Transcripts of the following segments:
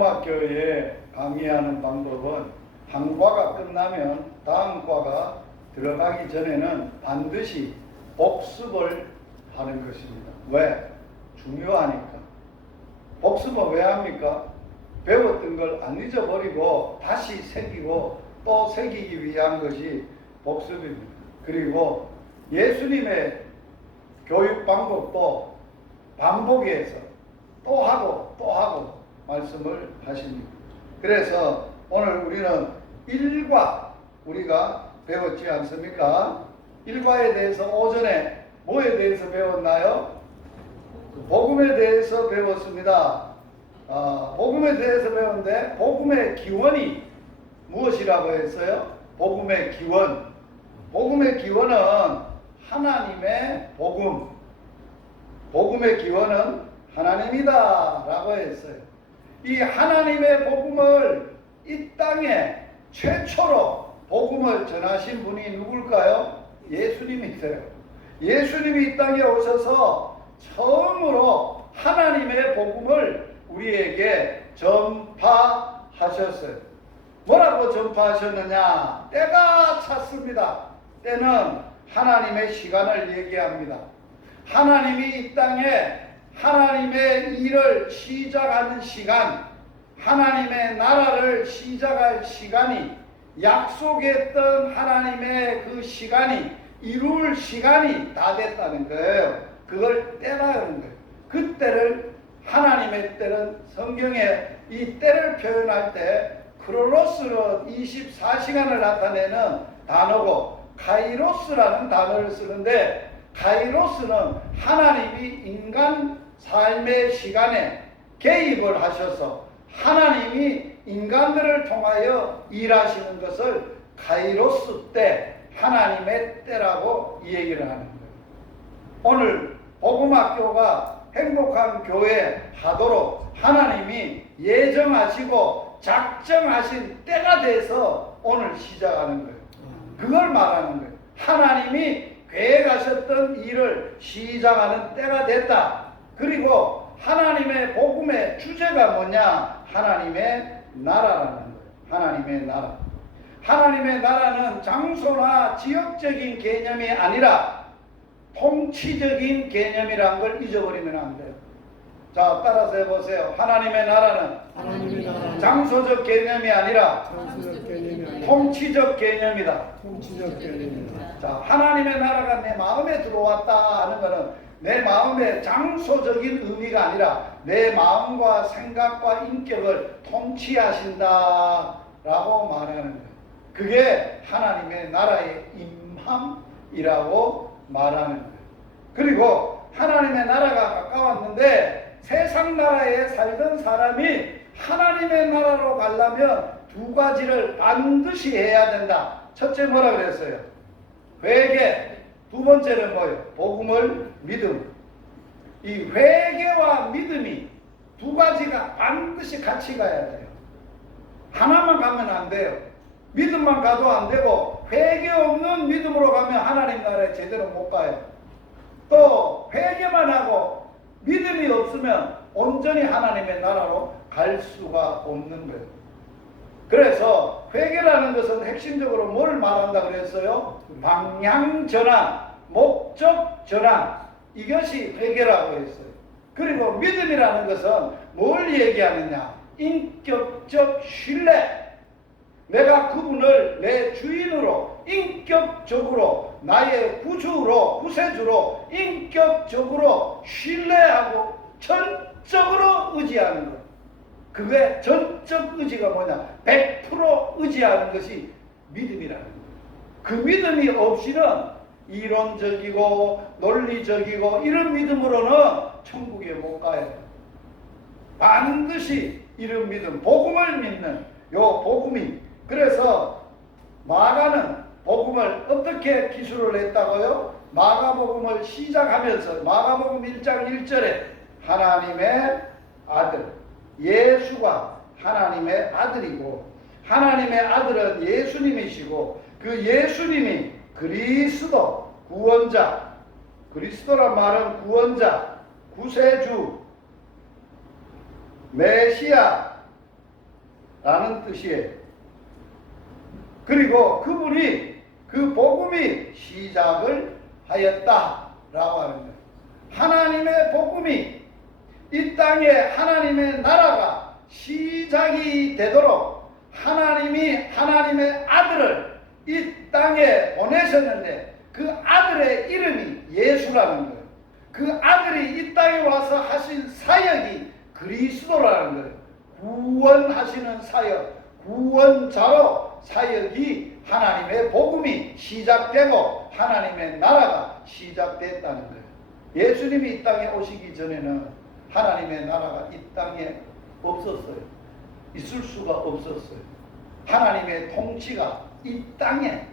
학교에 강의하는 방법은 한 과가 끝나면 다음 과가 들어가기 전에는 반드시 복습을 하는 것입니다. 왜? 중요하니까. 복습은 왜 합니까? 배웠던 걸 안 잊어버리고 다시 새기고 또 새기기 위한 것이 복습입니다. 그리고 예수님의 교육 방법도 반복해서 또 하고 또 하고 말씀을 하십니다. 그래서 오늘 우리는 1과 우리가 배웠지 않습니까? 1과에 대해서 오전에 뭐에 대해서 배웠나요? 복음에 대해서 배웠습니다. 복음에 대해서 배웠는데 복음의 기원이 무엇이라고 했어요? 복음의 기원. 복음의 기원은 하나님의 복음. 복음의 기원은 하나님이다 라고 했어요. 이 하나님의 복음을 이 땅에 최초로 복음을 전하신 분이 누굴까요? 예수님이세요. 예수님이 이 땅에 오셔서 처음으로 하나님의 복음을 우리에게 전파하셨어요. 뭐라고 전파하셨느냐? 때가 찼습니다. 때는 하나님의 시간을 얘기합니다. 하나님이 이 땅에 하나님의 일을 시작하는 시간, 하나님의 나라를 시작할 시간이, 약속했던 하나님의 그 시간이 이룰 시간이 다 됐다는 거예요. 그걸 때라는 거예요. 그 때를, 하나님의 때는 성경에 이 때를 표현할 때 크로노스는 24시간을 나타내는 단어고 카이로스라는 단어를 쓰는데, 카이로스는 하나님이 인간 삶의 시간에 개입을 하셔서 하나님이 인간들을 통하여 일하시는 것을 카이로스 때, 하나님의 때라고 이 얘기를 하는 거예요. 오늘 복음학교가 행복한 교회 하도록 하나님이 예정하시고 작정하신 때가 돼서 오늘 시작하는 거예요. 그걸 말하는 거예요. 하나님이 계획하셨던 일을 시작하는 때가 됐다. 그리고 하나님의 복음의 주제가 뭐냐? 하나님의 나라라는 거예요. 하나님의 나라. 하나님의 나라는 장소나 지역적인 개념이 아니라 통치적인 개념이라는 걸 잊어버리면 안 돼요. 자, 따라서 해보세요. 하나님의 나라는 장소적 개념이 아니라 통치적 개념이다. 통치적 개념이다. 자, 하나님의 나라가 내 마음에 들어왔다 하는 것은 내 마음의 장소적인 의미가 아니라 내 마음과 생각과 인격을 통치하신다 라고 말하는 거예요. 그게 하나님의 나라의 임함이라고 말하는 거예요. 그리고 하나님의 나라가 가까웠는데 세상 나라에 살던 사람이 하나님의 나라로 가려면 두 가지를 반드시 해야 된다. 첫째 뭐라 그랬어요? 회개. 두 번째는 뭐예요? 복음을 믿음. 이 회개와 믿음이 두 가지가 반드시 같이 가야 돼요. 하나만 가면 안 돼요. 믿음만 가도 안 되고 회개 없는 믿음으로 가면 하나님 나라에 제대로 못 가요. 또 회개만 하고 믿음이 없으면 온전히 하나님의 나라로 갈 수가 없는 거예요. 그래서 회개라는 것은 핵심적으로 뭘 말한다 그랬어요? 방향 전환, 목적 전환, 이것이 회개라고 했어요. 그리고 믿음이라는 것은 뭘 얘기하느냐? 인격적 신뢰. 내가 그분을 내 주인으로, 인격적으로, 나의 구주로, 구세주로 인격적으로 신뢰하고 전적으로 의지하는 것. 그게 전적 의지가 뭐냐? 100% 의지하는 것이 믿음이라는 거예요. 그 믿음이 없이는 이론적이고 논리적이고 이런 믿음으로는 천국에 못 가요. 반드시 이런 믿음, 복음을 믿는 요 복음이. 그래서 마가는 복음을 어떻게 기술을 했다고요? 마가복음을 시작하면서 마가복음 1장 1절에 하나님의 아들, 예수가 하나님의 아들이고 하나님의 아들은 예수님이시고 그 예수님이 그리스도, 구원자. 그리스도란 말은 구원자, 구세주, 메시아, 라는 뜻이에요. 그리고 그분이 그 복음이 시작을 하였다라고 하는 거예요. 하나님의 복음이 이 땅에 하나님의 나라가 시작이 되도록 하나님이 하나님의 아들을 이 땅에 보내셨는데 그 아들의 이름이 예수라는 거예요. 그 아들이 이 땅에 와서 하신 사역이 그리스도라는 거예요. 구원하시는 사역, 구원자로 사역이 하나님의 복음이 시작되고 하나님의 나라가 시작됐다는 거예요. 예수님이 이 땅에 오시기 전에는 하나님의 나라가 이 땅에 없었어요. 있을 수가 없었어요. 하나님의 통치가 이 땅에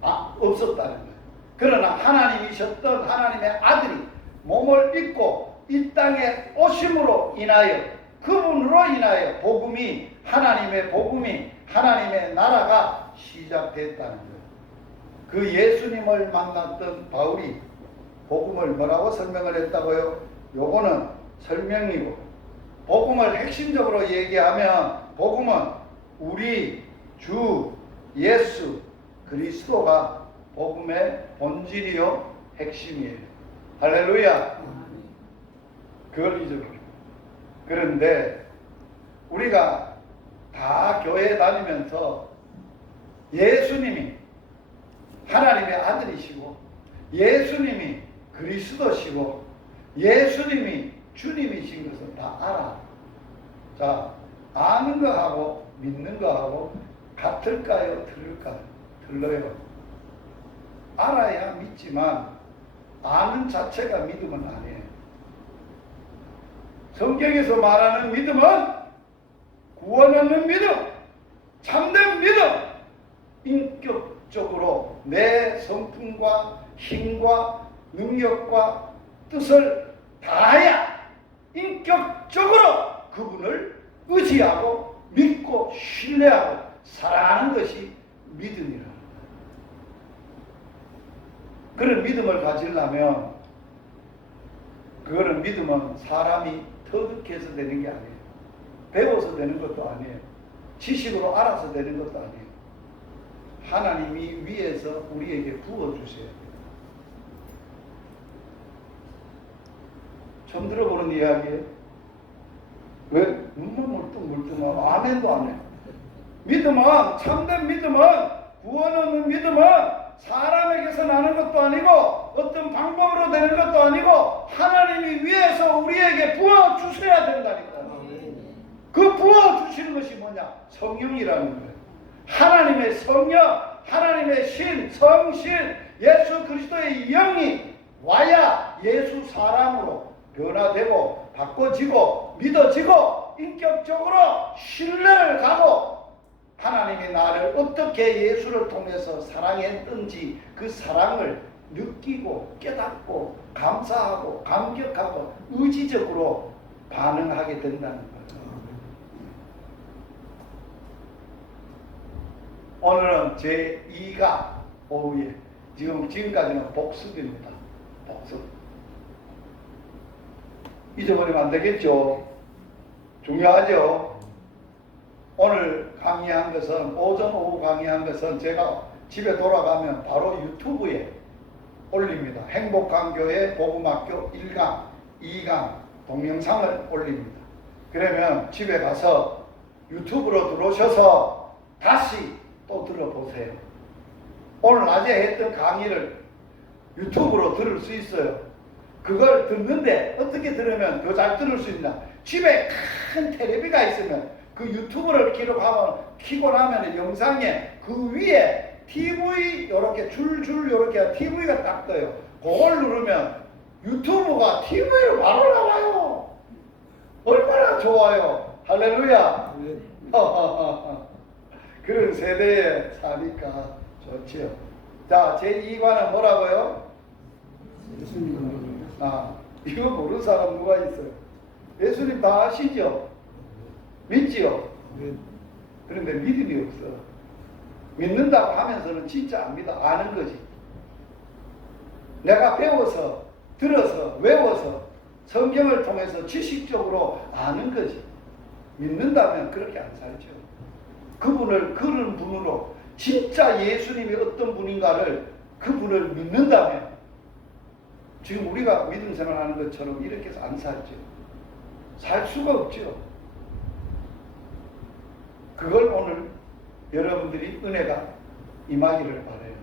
없었다는 거예요. 그러나 하나님이셨던 하나님의 아들이 몸을 입고 이 땅에 오심으로 인하여 그분으로 인하여 복음이 하나님의 복음이 하나님의 나라가 시작됐다는 거예요. 그 예수님을 만났던 바울이 복음을 뭐라고 설명을 했다고요? 요거는 설명이고 복음을 핵심적으로 얘기하면 복음은 우리 주 예수 그리스도가 복음의 본질이요 핵심이에요. 할렐루야. 그걸 잊어버려요. 그런데 우리가 다 교회 다니면서 예수님이 하나님의 아들이시고 예수님이 그리스도시고 예수님이 주님이신 것을 다 알아. 자, 아는 거하고 믿는 거하고 같을까요? 틀릴까요? 틀려요. 알아야 믿지만 아는 자체가 믿음은 아니에요. 성경에서 말하는 믿음은 구원 얻는 믿음, 참된 믿음, 인격적으로 내 성품과 힘과 능력과 뜻을 다하여 인격적으로 그분을 의지하고 믿고 신뢰하고 사랑하는 것이 믿음이라는 거예요. 그런 믿음을 가지려면 그거는 믿음은 사람이 터득해서 되는 게 아니에요. 배워서 되는 것도 아니에요. 지식으로 알아서 되는 것도 아니에요. 하나님이 위에서 우리에게 부어주셔야 돼요. 처음 들어보는 이야기예요. 왜? 눈만 물뚱물뚱하고 아멘도 안 해요. 믿음은, 참된 믿음은, 구원 얻는 믿음은 사람에게서 나는 것도 아니고 어떤 방법으로 되는 것도 아니고 하나님이 위에서 우리에게 부어주셔야 된다니까. 그 부어주시는 것이 뭐냐? 성령이라는 거예요. 하나님의 성령, 하나님의 신, 성신, 예수 그리스도의 영이 와야 예수 사람으로 변화되고 바꿔지고 믿어지고 인격적으로 신뢰를 가고 하나님이 나를 어떻게 예수를 통해서 사랑했던지 그 사랑을 느끼고 깨닫고 감사하고 감격하고 의지적으로 반응하게 된다는 거예요. 오늘은 제2가 오후에 지금까지는 복습입니다. 복습. 잊어버리면 안 되겠죠. 중요하죠. 오늘 강의한 것은 오전 오후 강의한 것은 제가 집에 돌아가면 바로 유튜브에 올립니다. 행복강교회 복음학교 1강, 2강 동영상을 올립니다. 그러면 집에 가서 유튜브로 들어오셔서 다시 또 들어보세요. 오늘 낮에 했던 강의를 유튜브로 들을 수 있어요. 그걸 듣는데 어떻게 들으면 더 잘 들을 수 있나? 집에 큰 텔레비가 있으면 그 유튜브를 키고 나면 영상에 그 위에 TV 이렇게 줄줄 이렇게 TV가 딱 떠요. 그걸 누르면 유튜브가 TV로 바로 나와요. 얼마나 좋아요. 할렐루야. 그런 세대에 사니까 좋지요. 자, 제2과는 뭐라고요? 이거 모르는 사람 누가 있어요? 예수님 다 아시죠? 믿지요? 그런데 믿음이 없어. 믿는다고 하면서는 진짜 안 믿어. 아는 거지. 내가 배워서, 들어서, 외워서 성경을 통해서 지식적으로 아는 거지. 믿는다면 그렇게 안 살죠. 그분을 그런 분으로 진짜 예수님이 어떤 분인가를 그분을 믿는다면 지금 우리가 믿음 생활하는 것처럼 이렇게 해서 안 살죠. 살 수가 없죠. 그걸 오늘 여러분들이 은혜가 임하기를 바라요.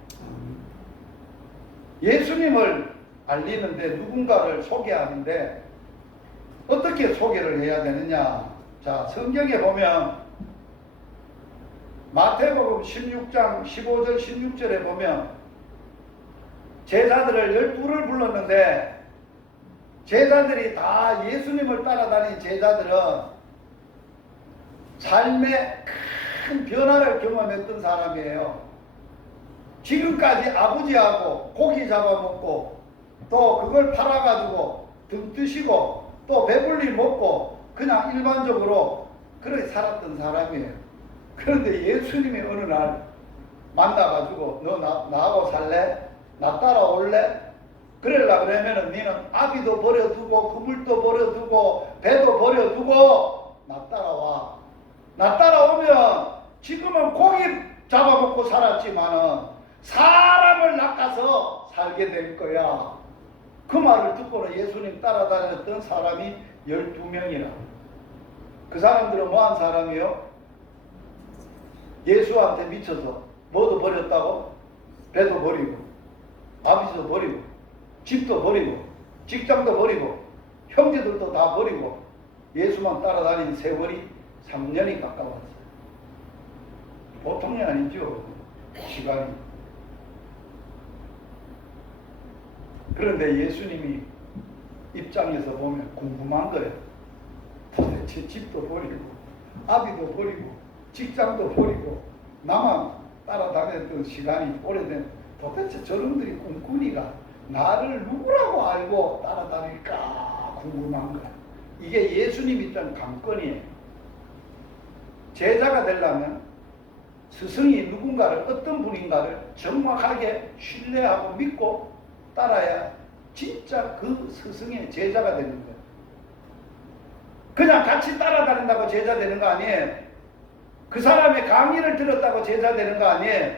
예수님을 알리는데 누군가를 소개하는데 어떻게 소개를 해야 되느냐? 자, 성경에 보면 마태복음 16장 15절 16절에 보면 제자들을 12를 불렀는데 제자들이 다 예수님을 따라다닌 제자들은 삶의 큰 변화를 경험했던 사람이에요. 지금까지 아버지하고 고기 잡아먹고 또 그걸 팔아가지고 등 뜨시고 또 배불리 먹고 그냥 일반적으로 그렇게 살았던 사람이에요. 그런데 예수님이 어느 날 만나가지고 너 나하고 살래? 나 따라올래? 그러려고 그러면은 너는 아비도 버려두고 그물도 버려두고 배도 버려두고 나 따라와. 나 따라오면 지금은 고기 잡아먹고 살았지만은 사람을 낚아서 살게 될 거야. 그 말을 듣고는 예수님 따라다녔던 사람이 12명이라. 그 사람들은 뭐한 사람이요? 예수한테 미쳐서 뭐도 버렸다고? 배도 버리고 아버지도 버리고 집도 버리고 직장도 버리고 형제들도 다 버리고 예수만 따라다닌 세월이 3년이 가까웠어요. 보통이 아니죠. 시간이. 그런데 예수님이 입장에서 보면 궁금한 거예요. 도대체 집도 버리고 아비도 버리고 직장도 버리고 나만 따라다녔던 시간이 오래된 도대체 저놈들이 꿈꾸니가 나를 누구라고 알고 따라다닐까 궁금한 거야. 이게 예수님이 있던 관건이에요. 제자가 되려면 스승이 누군가를 어떤 분인가를 정확하게 신뢰하고 믿고 따라야 진짜 그 스승의 제자가 되는 거예요. 그냥 같이 따라다닌다고 제자 되는 거 아니에요. 그 사람의 강의를 들었다고 제자 되는 거 아니에요.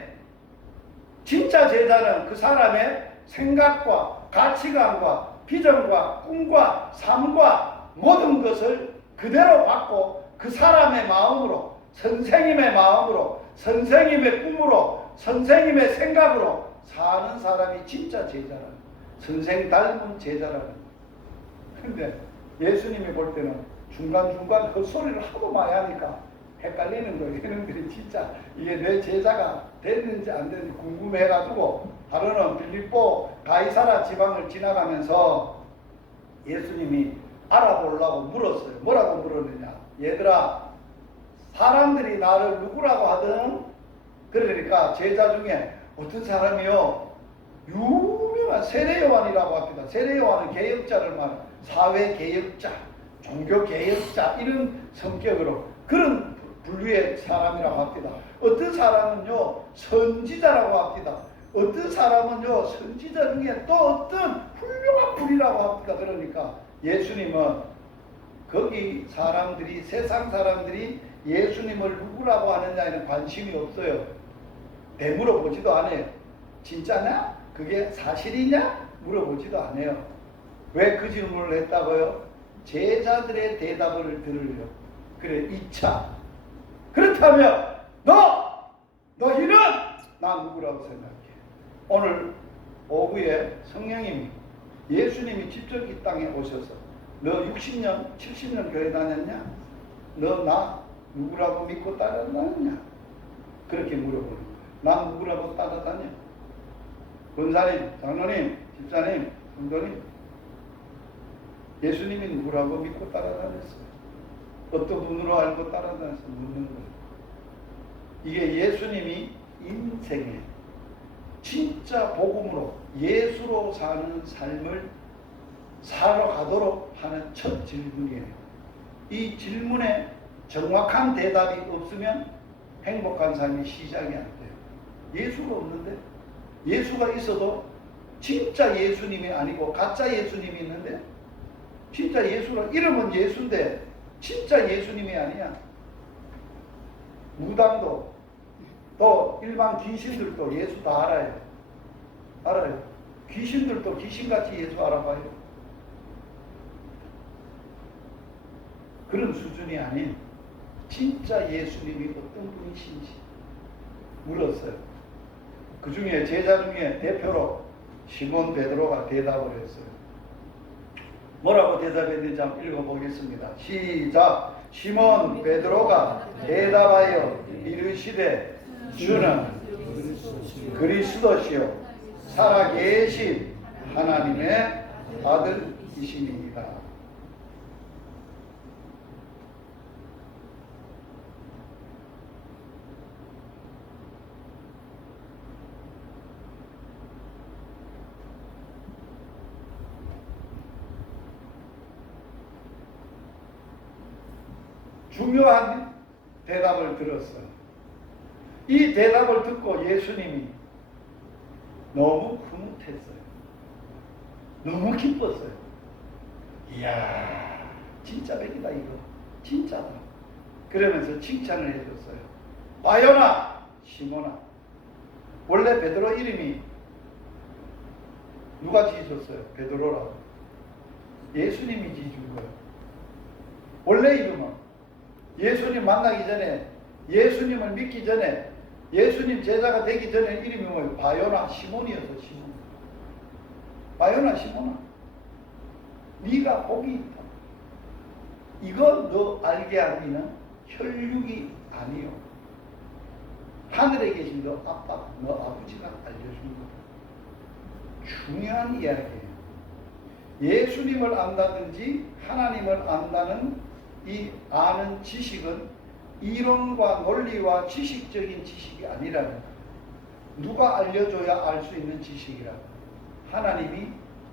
진짜 제자는 그 사람의 생각과 가치관과 비전과 꿈과 삶과 모든 것을 그대로 받고 그 사람의 마음으로 선생님의 마음으로 선생님의 꿈으로 선생님의 생각으로 사는 사람이 진짜 제자라는, 선생 닮은 제자라는. 근데 예수님이 볼 때는 중간중간 헛소리를 하도 많이 하니까 헷갈리는 거예요. 이놈들이 진짜 이게 내 제자가 됐는지 안 됐는지 궁금해가지고 하루는 빌립보 가이사라 지방을 지나가면서 예수님이 알아보려고 물었어요. 뭐라고 물었느냐? 얘들아, 사람들이 나를 누구라고 하든, 그러니까 제자 중에 어떤 사람이요, 유명한 세례요한이라고 합니다. 세례요한은 개혁자를 말해요. 사회개혁자, 종교개혁자, 이런 성격으로 그런 분류의 사람이라고 합니다. 어떤 사람은요 선지자라고 합니다. 어떤 사람은요 선지자 중에 또 어떤 훌륭한 분이라고 합니다. 그러니까 예수님은 거기 사람들이, 세상 사람들이 예수님을 누구라고 하느냐에는 관심이 없어요. 되물어보지도 않아요. 진짜냐? 그게 사실이냐? 물어보지도 않아요. 왜 그 질문을 했다고요? 제자들의 대답을 들으려. 그래, 2차. 그렇다면 너희는 나 누구라고 생각해? 오늘 오후에 성령님이, 예수님이 직접 이 땅에 오셔서 너 60년 70년 교회 다녔냐? 너 나 누구라고 믿고 따라다녔냐? 그렇게 물어보는 거예요. 난 누구라고 따라다녀? 권사님, 장로님, 집사님, 성도님, 예수님이 누구라고 믿고 따라다녔어요? 어떤 분으로 알고 따라다녀서 묻는 거예요. 이게 예수님이 인생에 진짜 복음으로 예수로 사는 삶을 살아가도록 하는 첫 질문이에요. 이 질문에 정확한 대답이 없으면 행복한 삶이 시작이 안 돼요. 예수가 없는데, 예수가 있어도 진짜 예수님이 아니고 가짜 예수님이 있는데, 진짜 예수가, 이름은 예수인데 진짜 예수님이 아니야. 무당도 또 일반 귀신들도 예수 다 알아요. 알아요. 귀신들도 귀신같이 예수 알아봐요. 그런 수준이 아닌 진짜 예수님이 어떤 분이신지 물었어요. 그 중에 제자 중에 대표로 시몬 베드로가 대답을 했어요. 뭐라고 대답했는지 한번 읽어보겠습니다. 시작. 시몬 베드로가 대답하여 이르시되 주는 그리스도시요 살아계신 하나님의 아들이시니이다. 중요한 대답을 들었어. 이 대답을 듣고 예수님이 너무 흐뭇했어요. 너무 기뻤어요. 이야, 진짜 백이다 이거. 진짜다. 그러면서 칭찬을 해줬어요. 바요나 시몬아. 원래 베드로 이름이 누가 지으셨어요? 베드로라고. 예수님이 지어준 거예요. 원래 이름은 예수님 만나기 전에, 예수님을 믿기 전에, 예수님 제자가 되기 전에 이름이 뭐예요? 바요나 시몬이어서 시몬. 바요나 시몬아, 네가 복이 있다. 이거 너 알게 하기는 혈육이 아니요. 하늘에 계신 너 아빠, 너 아버지가 알려준 거다. 중요한 이야기예요. 예수님을 안다든지 하나님을 안다는 이 아는 지식은 이론과 논리와 지식적인 지식이 아니라는, 누가 알려줘야 알 수 있는 지식이라, 하나님이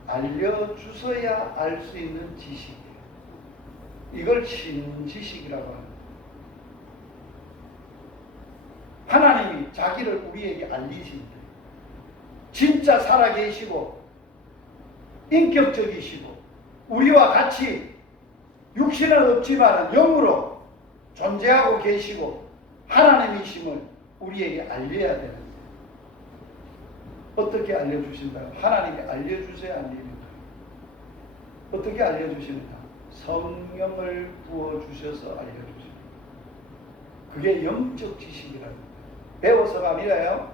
알려주셔야 알 수 있는 지식이에요. 이걸 신지식이라고 합니다. 하나님이 자기를 우리에게 알리신다. 진짜 살아계시고 인격적이시고 우리와 같이 육신은 없지만 영으로 존재하고 계시고 하나님이심을 우리에게 알려야 되는 거예요. 어떻게 알려주신다고? 하나님이 알려주셔야 알립니다. 어떻게 알려주십니까? 성령을 부어주셔서 알려주십니다. 그게 영적 지식이랍니다. 배워서가 아니라요.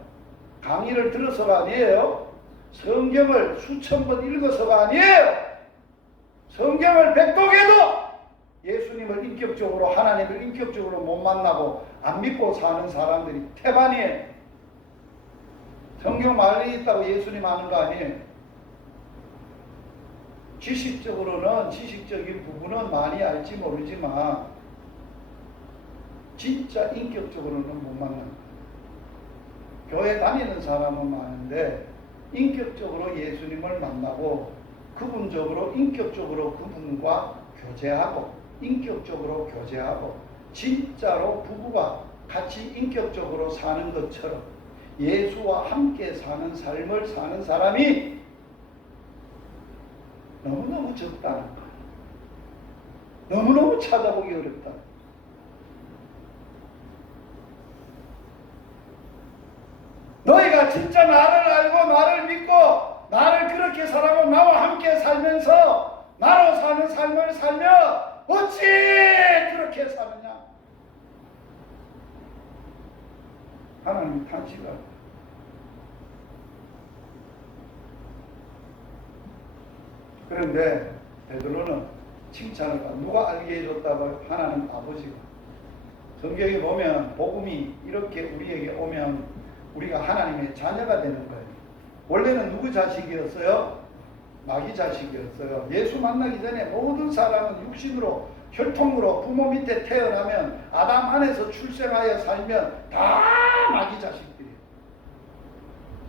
강의를 들어서가 아니에요. 성경을 수천 번 읽어서가 아니에요. 성경을 백독해도 예수님을 인격적으로, 하나님을 인격적으로 못 만나고 안 믿고 사는 사람들이 태반이에요. 성경 말에 있다고 예수님 아는 거 아니에요. 지식적으로는, 지식적인 부분은 많이 알지 모르지만 진짜 인격적으로는 못 만납니다. 교회 다니는 사람은 많은데 인격적으로 예수님을 만나고 그분적으로, 인격적으로 그분과 교제하고, 인격적으로 교제하고, 진짜로 부부가 같이 인격적으로 사는 것처럼 예수와 함께 사는 삶을 사는 사람이 너무너무 적다는 거예요. 너무너무 찾아보기 어렵다. 너희가 진짜 나를 알고 나를 믿고 나를 그렇게 살아고 나와 함께 살면서 나로 사는 삶을 살며 어찌 그렇게 사느냐? 하나님이 탄식합니다. 그런데 베드로는 칭찬을 받아. 누가 알게 해줬다고? 하나님 아버지가. 성경에 보면 복음이 이렇게 우리에게 오면 우리가 하나님의 자녀가 되는 거예요. 원래는 누구 자식이었어요? 마귀 자식이었어요. 예수 만나기 전에 모든 사람은 육신으로, 혈통으로 부모 밑에 태어나면 아담 안에서 출생하여 살면 다 마귀 자식들이에요.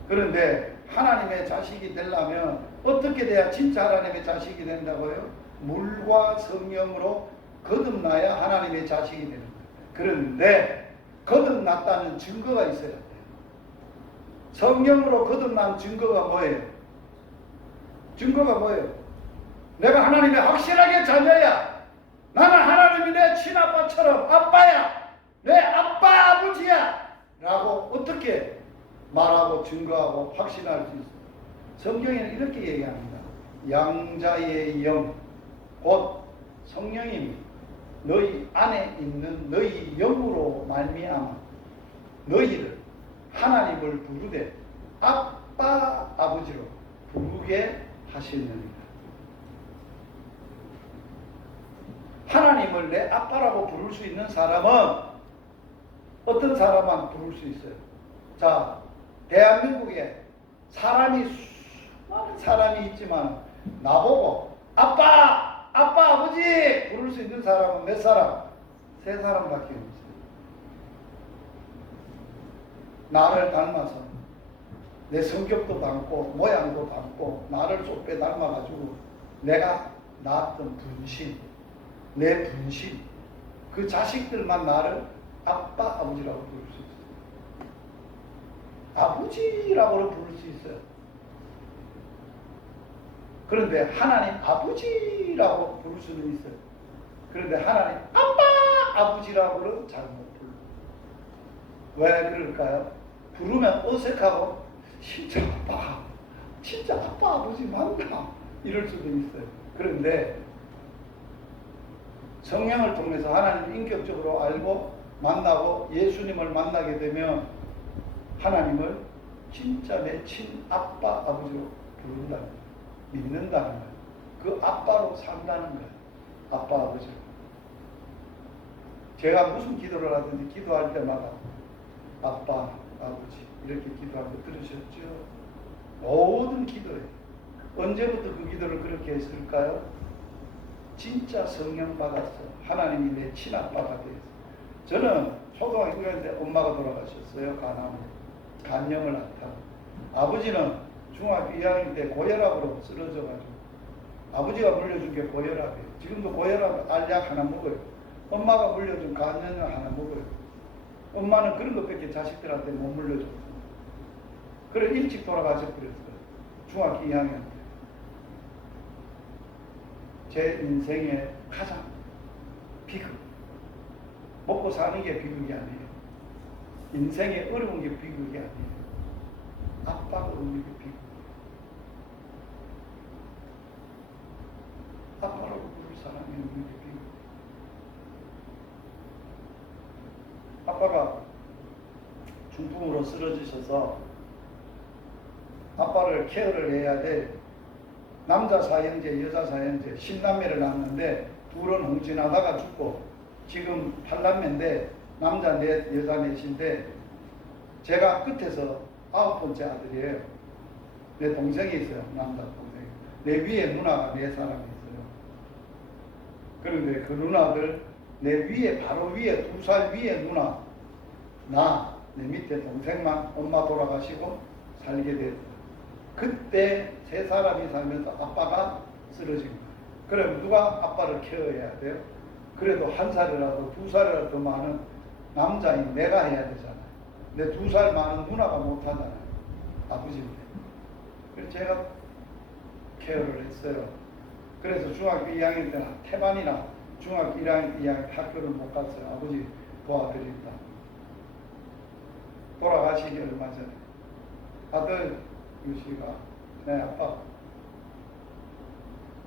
그런데 하나님의 자식이 되려면 어떻게 돼야 진짜 하나님의 자식이 된다고요? 물과 성령으로 거듭나야 하나님의 자식이 되는 거예요. 그런데 거듭났다는 증거가 있어야 돼요. 성령으로 거듭난 증거가 뭐예요? 증거가 뭐예요? 내가 하나님의 확실하게 자녀야. 나는 하나님이 내 친아빠처럼 아빠야, 내 아빠 아버지야 라고 어떻게 말하고 증거하고 확신할 수 있어요? 성경에는 이렇게 얘기합니다. 양자의 영, 곧 성령님이 너희 안에 있는 너희 영으로 말미암아 너희를 하나님을 부르되 아빠 아버지로 부르게 하시느니라. 하나님을 내 아빠라고 부를 수 있는 사람은 어떤 사람만 부를 수 있어요? 자, 대한민국에 사람이 수많은 사람이 있지만 나보고 아빠, 아빠, 아버지 부를 수 있는 사람은 몇 사람? 3사람밖에 없어요. 나를 닮아서 내 성격도 닮고 모양도 닮고 나를 쏙빼 닮아가지고 내가 낳았던 분신, 내 분신, 그 자식들만 나를 아빠, 아버지라고 부를 수 있어요. 아버지라고 부를 수 있어요. 그런데 하나님 아버지라고 부를 수는 있어요. 그런데 하나님 아빠, 아버지라고는 잘 못 불러요. 왜 그럴까요? 부르면 어색하고 진짜 아빠, 아버지 맞나? 이럴 수도 있어요. 그런데 성령을 통해서 하나님을 인격적으로 알고 만나고 예수님을 만나게 되면 하나님을 진짜 내 친아빠, 아버지로 부른다는 거예요. 믿는다는 거예요. 그 아빠로 산다는 거예요. 아빠, 아버지로. 제가 무슨 기도를 하든지 기도할 때마다 아빠, 아버지 이렇게 기도하는 거 들으셨죠? 모든 기도에 언제부터 그 기도를 그렇게 했을까요? 진짜 성령 받았어. 하나님이 내 친아빠가 되었어. 저는 초등학교 1학년 때 엄마가 돌아가셨어요. 간염을 앓다가. 아버지는 중학교 2학년 때 고혈압으로 쓰러져가지고 아버지가 물려준 게 고혈압이에요. 지금도 고혈압 알약 하나 먹어요. 엄마가 물려준 간염을 하나 먹어요. 엄마는 그런 것밖에 자식들한테 못 물려줬어요. 그래 일찍 돌아가셔버렸어요. 중학교 2학년 때. 제 인생의 가장 비극. 먹고 사는 게 비극이 아니에요. 인생에 어려운 게 비극이 아니에요. 아빠가 없는 게 비극이에요. 아빠라고 부를 사람이 없는 게 비극이에요. 아빠가 중풍으로 쓰러지셔서 아빠를 케어를 해야 돼. 남자 사형제, 여자 사형제, 10남매를 낳았는데 둘은 흥진하다가 죽고 지금 8남매인데 남자 넷, 여자 넷인데 제가 끝에서 9번째 아들이에요. 내 동생이 있어요. 남자 동생이. 내 위에 누나가 4사람이 있어요. 그런데 그 누나들 내 위에 바로 위에 2살 위에 누나 나, 내 밑에 동생만 엄마 돌아가시고 살게 됐어요. 그때 3사람이 살면서 아빠가 쓰러진 거예요. 그럼 누가 아빠를 케어해야 돼요? 그래도 1살이라도 2살이라도 더 많은 남자인 내가 해야 되잖아요. 근데 2살 많은 누나가 못하잖아요. 아버지인데. 그래서 제가 케어를 했어요. 그래서 중학교 2학년 때는 태반이나 중학교 1학년, 2학년 학교를 못 갔어요. 아버지 도와드린다. 돌아가시기 얼마 전에 아들 유씨가 내 아빠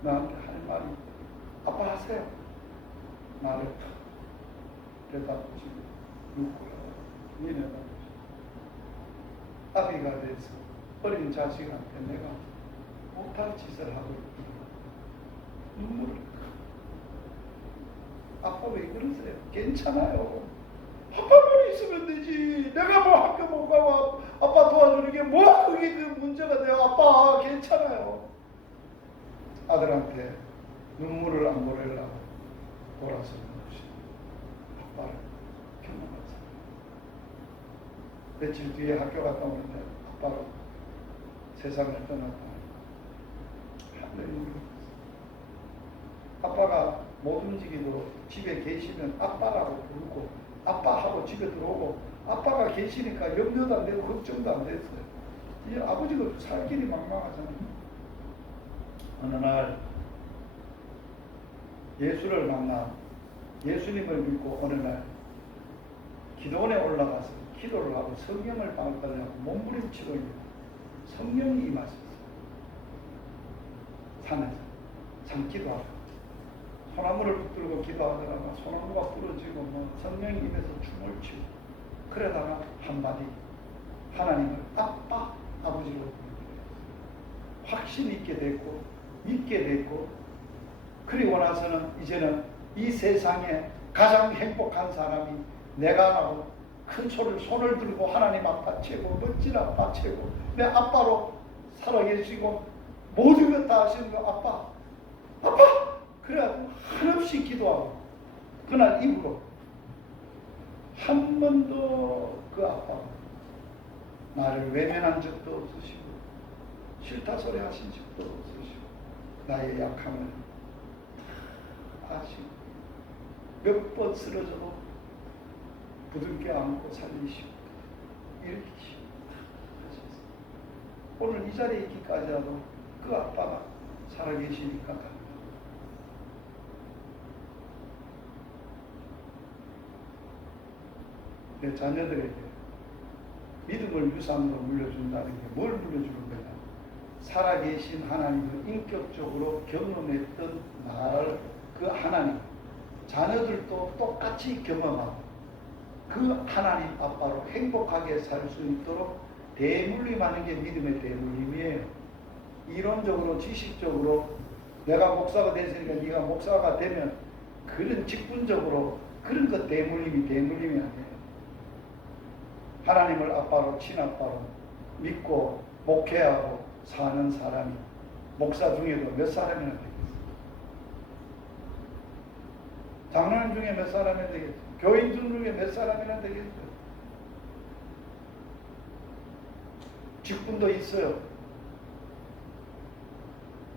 나한테 할 말이 아빠 하세요. 나를 탁 대답하시고 눕고요. 니네가 아비가 돼서 어린 자식한테 내가 못할 짓을 하고 있구나. 눈물을 아빠 왜 그러세요? 괜찮아요. 아빠만 있으면 되지. 내가 뭐 학교 못 가고 아빠 도와주는 게 뭐가 그게 그 문제가 돼요. 아빠 괜찮아요. 아들한테 눈물을 안 보내려고 돌아서 아빠를 경험하자. 며칠 뒤에 학교 갔다 오는데 아빠가 세상을 떠났다. 하늘이 아빠가 못 움직이도록 집에 계시면 아빠라고 부르고 아빠하고 집에 들어오고 아빠가 계시니까 염려도 안 되고 걱정도 안 됐어요. 이제 아버지도 살 길이 막막하잖아요. 어느 날 예수를 만나 예수님을 믿고 어느 날 기도원에 올라가서 기도를 하고 성경을 받으려고 몸부림치고 있는 성령이 임하셨어요. 산에서 산기도하고 소나무를 붙들고 기도하다가 소나무가 부러지고 뭐 성령이 임해서 춤을 추고 그러다가 한마디 하나님을 아빠 아버지로 확신 있게 됐고 믿게 됐고 그리고 나서는 이제는 이 세상에 가장 행복한 사람이 내가 하고 큰 손을 들고 하나님 아빠 최고 멋진 아빠 최고 내 아빠로 살아계시고 모든 것 다 하시는 거 아빠 그래가지고 한없이 기도하고 그날 이후로 한 번도 그 아빠가 나를 외면한 적도 없으시고 싫다 소리 하신 적도 없으시고 나의 약함을 아시고 몇 번 쓰러져도 부둥켜 안고 살리시고 일으키시고 하셨어요. 오늘 이 자리에 있기까지라도 그 아빠가 살아계시니까 갑니다. 내 자녀들에게 믿음을 유산으로 물려준다는 게 뭘 물려주는 거냐? 살아계신 하나님을 인격적으로 경험했던 나를 그 하나님, 자녀들도 똑같이 경험하고 그 하나님 아빠로 행복하게 살 수 있도록 대물림하는 게 믿음의 대물림이에요. 이론적으로 지식적으로 내가 목사가 됐으니까 네가 목사가 되면 그런 직분적으로 그런 것 대물림이 아니에요. 하나님을 아빠로 친아빠로 믿고 목회하고 사는 사람이 목사 중에도 몇 사람이나 되겠어요? 장로님 중에 몇 사람이나 되겠어요? 교인 중에 몇 사람이나 되겠어요? 직분도 있어요.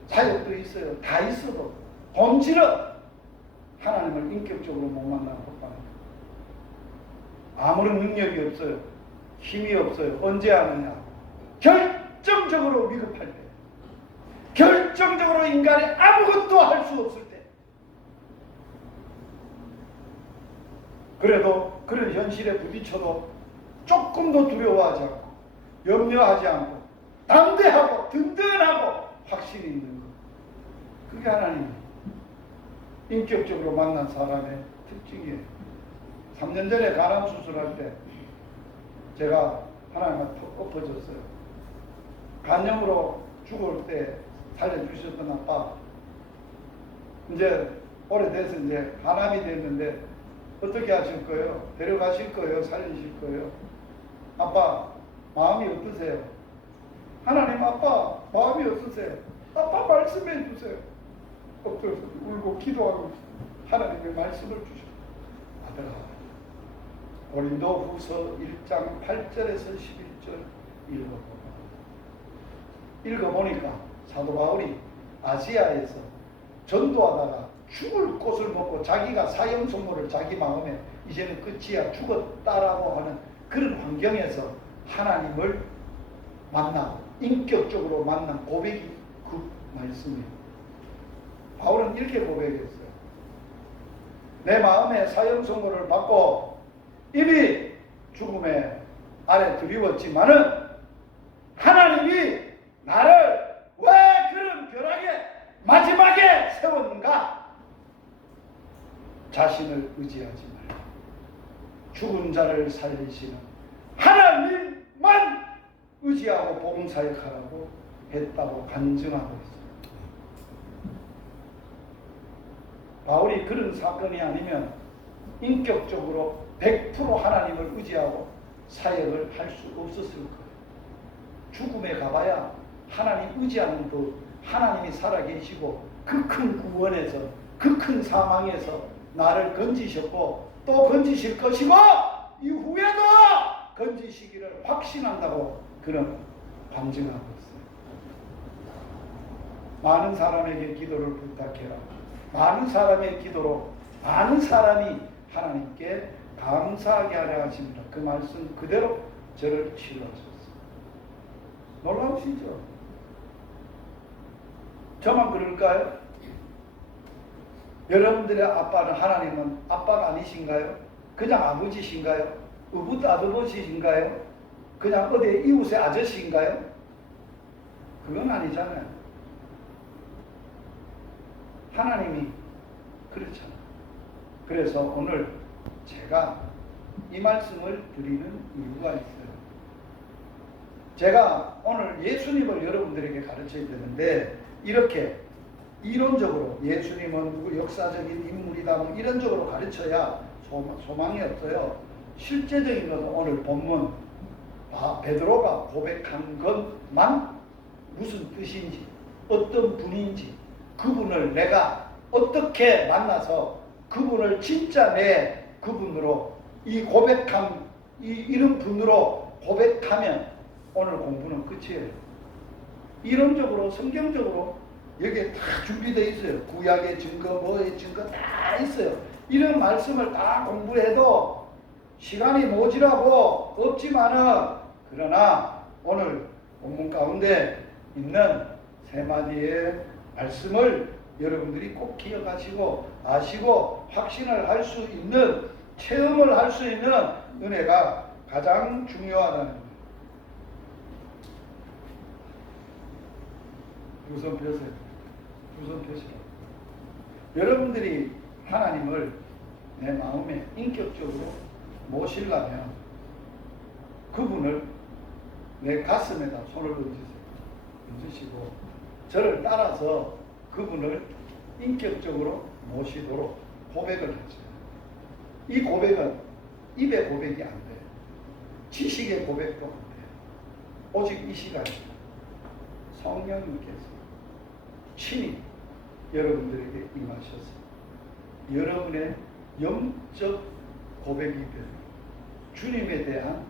사역도 있어요. 다 있어도 본질은 하나님을 인격적으로 못 만나는 것밖에 아무런 능력이 없어요. 힘이 없어요. 언제 하느냐? 결정적으로 위급할 때, 결정적으로 인간이 아무것도 할 수 없을 때. 그래도 그런 현실에 부딪혀도 조금도 두려워하지 않고 염려하지 않고 담대하고 든든하고 확신이 있는 것. 그게 하나님 인격적으로 만난 사람의 특징이에요. 3년 전에 간암 수술할 때 제가 하나님한테 엎어졌어요. 간염으로 죽을 때 살려주셨던 아빠, 이제 오래돼서 이제 간암이 됐는데 어떻게 하실 거예요? 데려가실 거예요? 살리실 거예요? 아빠 마음이 어떠세요? 하나님 아빠 마음이 어떠세요? 아빠 말씀해 주세요. 엎드려서 울고 기도하고 하나님의 말씀을 주셨어요. 아들아, 고린도후서 1장 8절에서 11절 읽어보니까 사도 바울이 아시아에서 전도하다가 죽을 꽃을 먹고 자기가 사형 선고를 자기 마음에 이제는 끝이야 죽었다라고 하는 그런 환경에서 하나님을 만나고 인격적으로 만난 고백이 그 말씀이에요. 바울은 이렇게 고백했어요. 내 마음에 사형 선고를 받고 이미 죽음의 아래 드리웠지만은 하나님이 나를 왜 그런 벼락에 마지막에 세웠는가? 자신을 의지하지 말라. 죽은 자를 살리시는 하나님만 의지하고 봉사역하라고 했다고 간증하고 있습니다. 바울이 그런 사건이 아니면 인격적으로 100% 하나님을 의지하고 사역을 할 수 없었을 거예요. 죽음에 가봐야 하나님 의지하는 그 하나님이 살아계시고 그 큰 구원에서 그 큰 사망에서 나를 건지셨고 또 건지실 것이고 이후에도 건지시기를 확신한다고 그는 간증하고 있어요. 많은 사람에게 기도를 부탁해라. 많은 사람의 기도로 많은 사람이 하나님께 감사하게 하려 하십니다. 그 말씀 그대로 저를 치료하셨어요. 놀라우시죠? 저만 그럴까요? 여러분들의 아빠는 하나님은 아빠가 아니신가요? 그냥 아버지신가요? 의붓 아버지신가요? 그냥 어디 이웃의 아저씨인가요? 그건 아니잖아요. 하나님이 그렇잖아요. 그래서 오늘 제가 이 말씀을 드리는 이유가 있어요. 제가 오늘 예수님을 여러분들에게 가르쳐야 되는데 이렇게 이론적으로 예수님은 누구 역사적인 인물이다 뭐 이론적으로 가르쳐야 소망이 없어요. 실제적인 것은 오늘 본문 베드로가 고백한 것만 무슨 뜻인지 어떤 분인지 그분을 내가 어떻게 만나서 그분을 진짜 내 그분으로 이 고백함 이런 분으로 고백하면 오늘 공부는 끝이에요. 이론적으로 성경적으로 여기에 다 준비되어 있어요. 구약의 증거 뭐의 증거 다 있어요. 이런 말씀을 다 공부해도 시간이 모자라고 없지만은 그러나 오늘 본문 가운데 있는 세 마디의 말씀을 여러분들이 꼭 기억하시고 아시고 확신을 할 수 있는 체험을 할 수 있는 은혜가 가장 중요하다는 거예요. 우선 펴세요. 우선 펴시라. 여러분들이 하나님을 내 마음에 인격적으로 모시려면 그분을 내 가슴에다 손을 얹으시고 저를 따라서 그분을 인격적으로 모시도록 고백을 했어요. 이 고백은 입의 고백이 안 돼요. 지식의 고백도 안 돼요. 오직 이 시간에 성령님께서 친히 여러분들에게 임하셔서 여러분의 영적 고백이 되도록 주님에 대한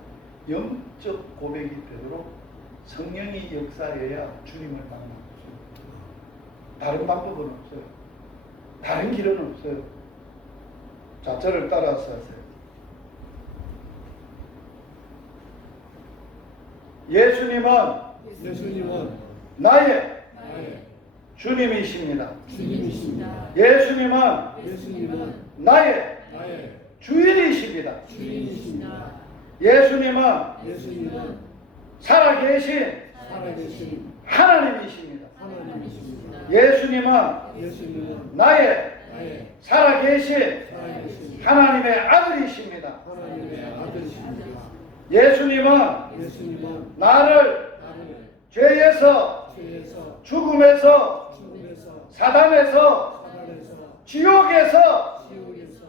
영적 고백이 되도록 성령이 역사해야 주님을 만나는 거죠. 다른 방법은 없어요. 다른 길은 없어요. 자, 저를 따라서 하세요. 예수님은 나의 주님이십니다. 예수님은 나의 주인이십니다. 예수님은 살아계신 하나님이십니다. 예수님은 나의 살아계신 하나님의 아들이십니다. 예수님은 나를 죄에서 죽음에서 사단에서 지옥에서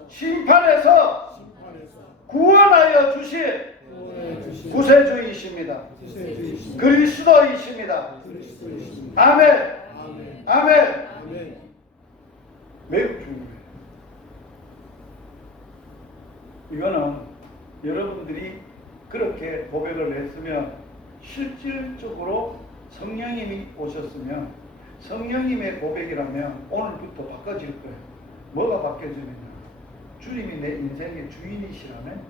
심판에서 구원하여 주신 구세주이십니다. 그리스도이십니다. 아멘. 아멘. 매우 중요해요. 이거는 여러분들이 그렇게 고백을 했으면 실질적으로 성령님이 오셨으면 성령님의 고백이라면 오늘부터 바꿔질 거예요. 뭐가 바뀌어지느냐? 주님이 내 인생의 주인이시라면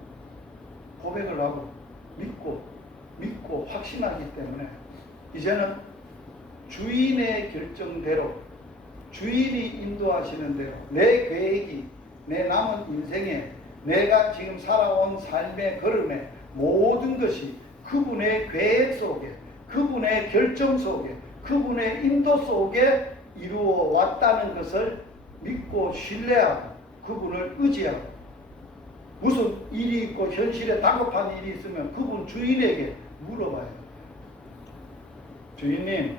고백을 하고 믿고 확신하기 때문에 이제는 주인의 결정대로 주인이 인도하시는 대로 내 계획이 내 남은 인생에 내가 지금 살아온 삶의 걸음에 모든 것이 그분의 계획 속에 그분의 결정 속에 그분의 인도 속에 이루어 왔다는 것을 믿고 신뢰하고 그분을 의지하고 무슨 일이 있고 현실에 다급한 일이 있으면 그분 주인에게 물어봐야 돼요. 주인님,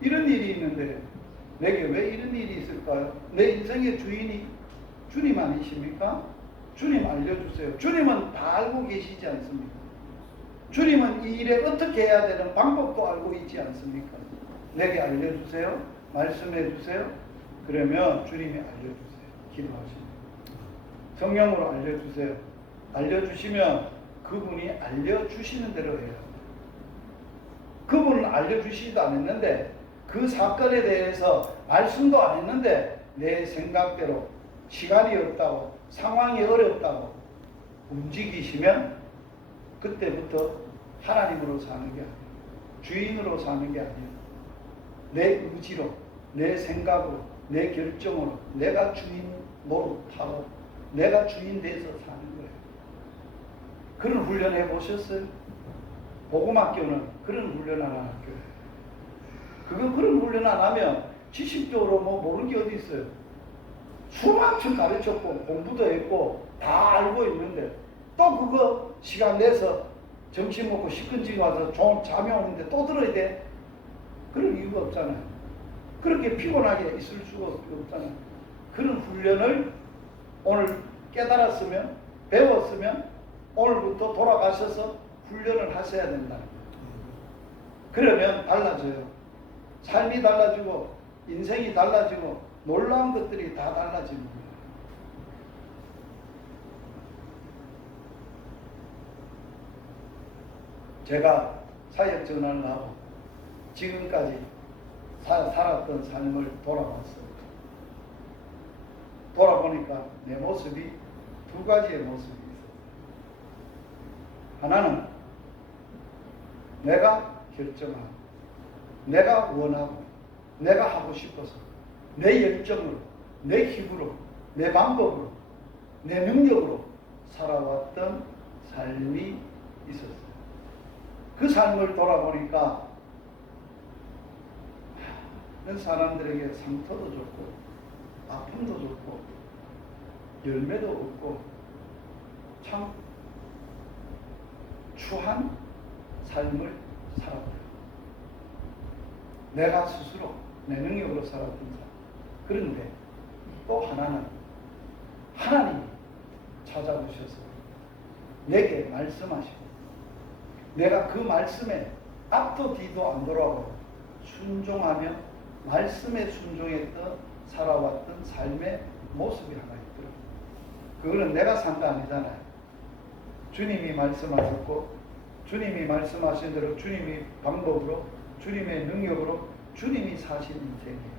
이런 일이 있는데 내게 왜 이런 일이 있을까요? 내 인생의 주인이 주님 아니십니까? 주님 알려주세요. 주님은 다 알고 계시지 않습니까? 주님은 이 일에 어떻게 해야 되는 방법도 알고 있지 않습니까? 내게 알려주세요. 말씀해 주세요. 그러면 주님이 알려주세요. 기도하십니다. 성령으로 알려주세요. 알려주시면 그분이 알려주시는 대로 해요. 그분은 알려주시지도 않았는데 그 사건에 대해서 말씀도 안 했는데 내 생각대로 시간이 없다고 상황이 어렵다고 움직이시면 그때부터 하나님으로 사는 게 아니에요. 주인으로 사는 게 아니에요. 내 의지로 내 생각으로 내 결정으로 내가 주인 노릇하고 내가 주인 돼서 사는 거예요. 그런 훈련 해보셨어요? 복음학교는 그런 훈련 안 하는 학교예요. 그건 그런 훈련 안 하면 지식적으로 뭐 모르는 게 어디 있어요. 수만큼 가르쳤고 공부도 했고 다 알고 있는데 또 그거 시간 내서 점심 먹고 식근지 와서 잠이 오는데 또 들어야 돼? 그런 이유가 없잖아요. 그렇게 피곤하게 있을 수가 없잖아요. 그런 훈련을 오늘 깨달았으면 배웠으면 오늘부터 돌아가셔서 훈련을 하셔야 된다. 그러면 달라져요. 삶이 달라지고 인생이 달라지고 놀라운 것들이 다 달라집니다. 제가 사역 전환을 하고 지금까지 살았던 삶을 돌아봤어요. 돌아보니까 내 모습이 두 가지의 모습이 있어요. 하나는 내가 결정하고 내가 원하고 내가 하고 싶어서 내 열정으로 내 힘으로 내 방법으로 내 능력으로 살아왔던 삶이 있었어요. 그 삶을 돌아보니까 많은 사람들에게 상처도 줬고 아픔도 줬고 열매도 얻고 참 추한 삶을 살았어요. 내가 스스로 내 능력으로 살았던 삶. 그런데 또 하나는 하나님이 찾아오셔서 내게 말씀하시고 내가 그 말씀에 앞도 뒤도 안 돌아보고 순종하며 말씀에 순종했던 살아왔던 삶의 모습이 하나 있더라고요. 그거는 내가 산 거 아니잖아요. 주님이 말씀하셨고 주님이 말씀하신 대로 주님이 방법으로 주님의 능력으로 주님이 사신 인생이에요.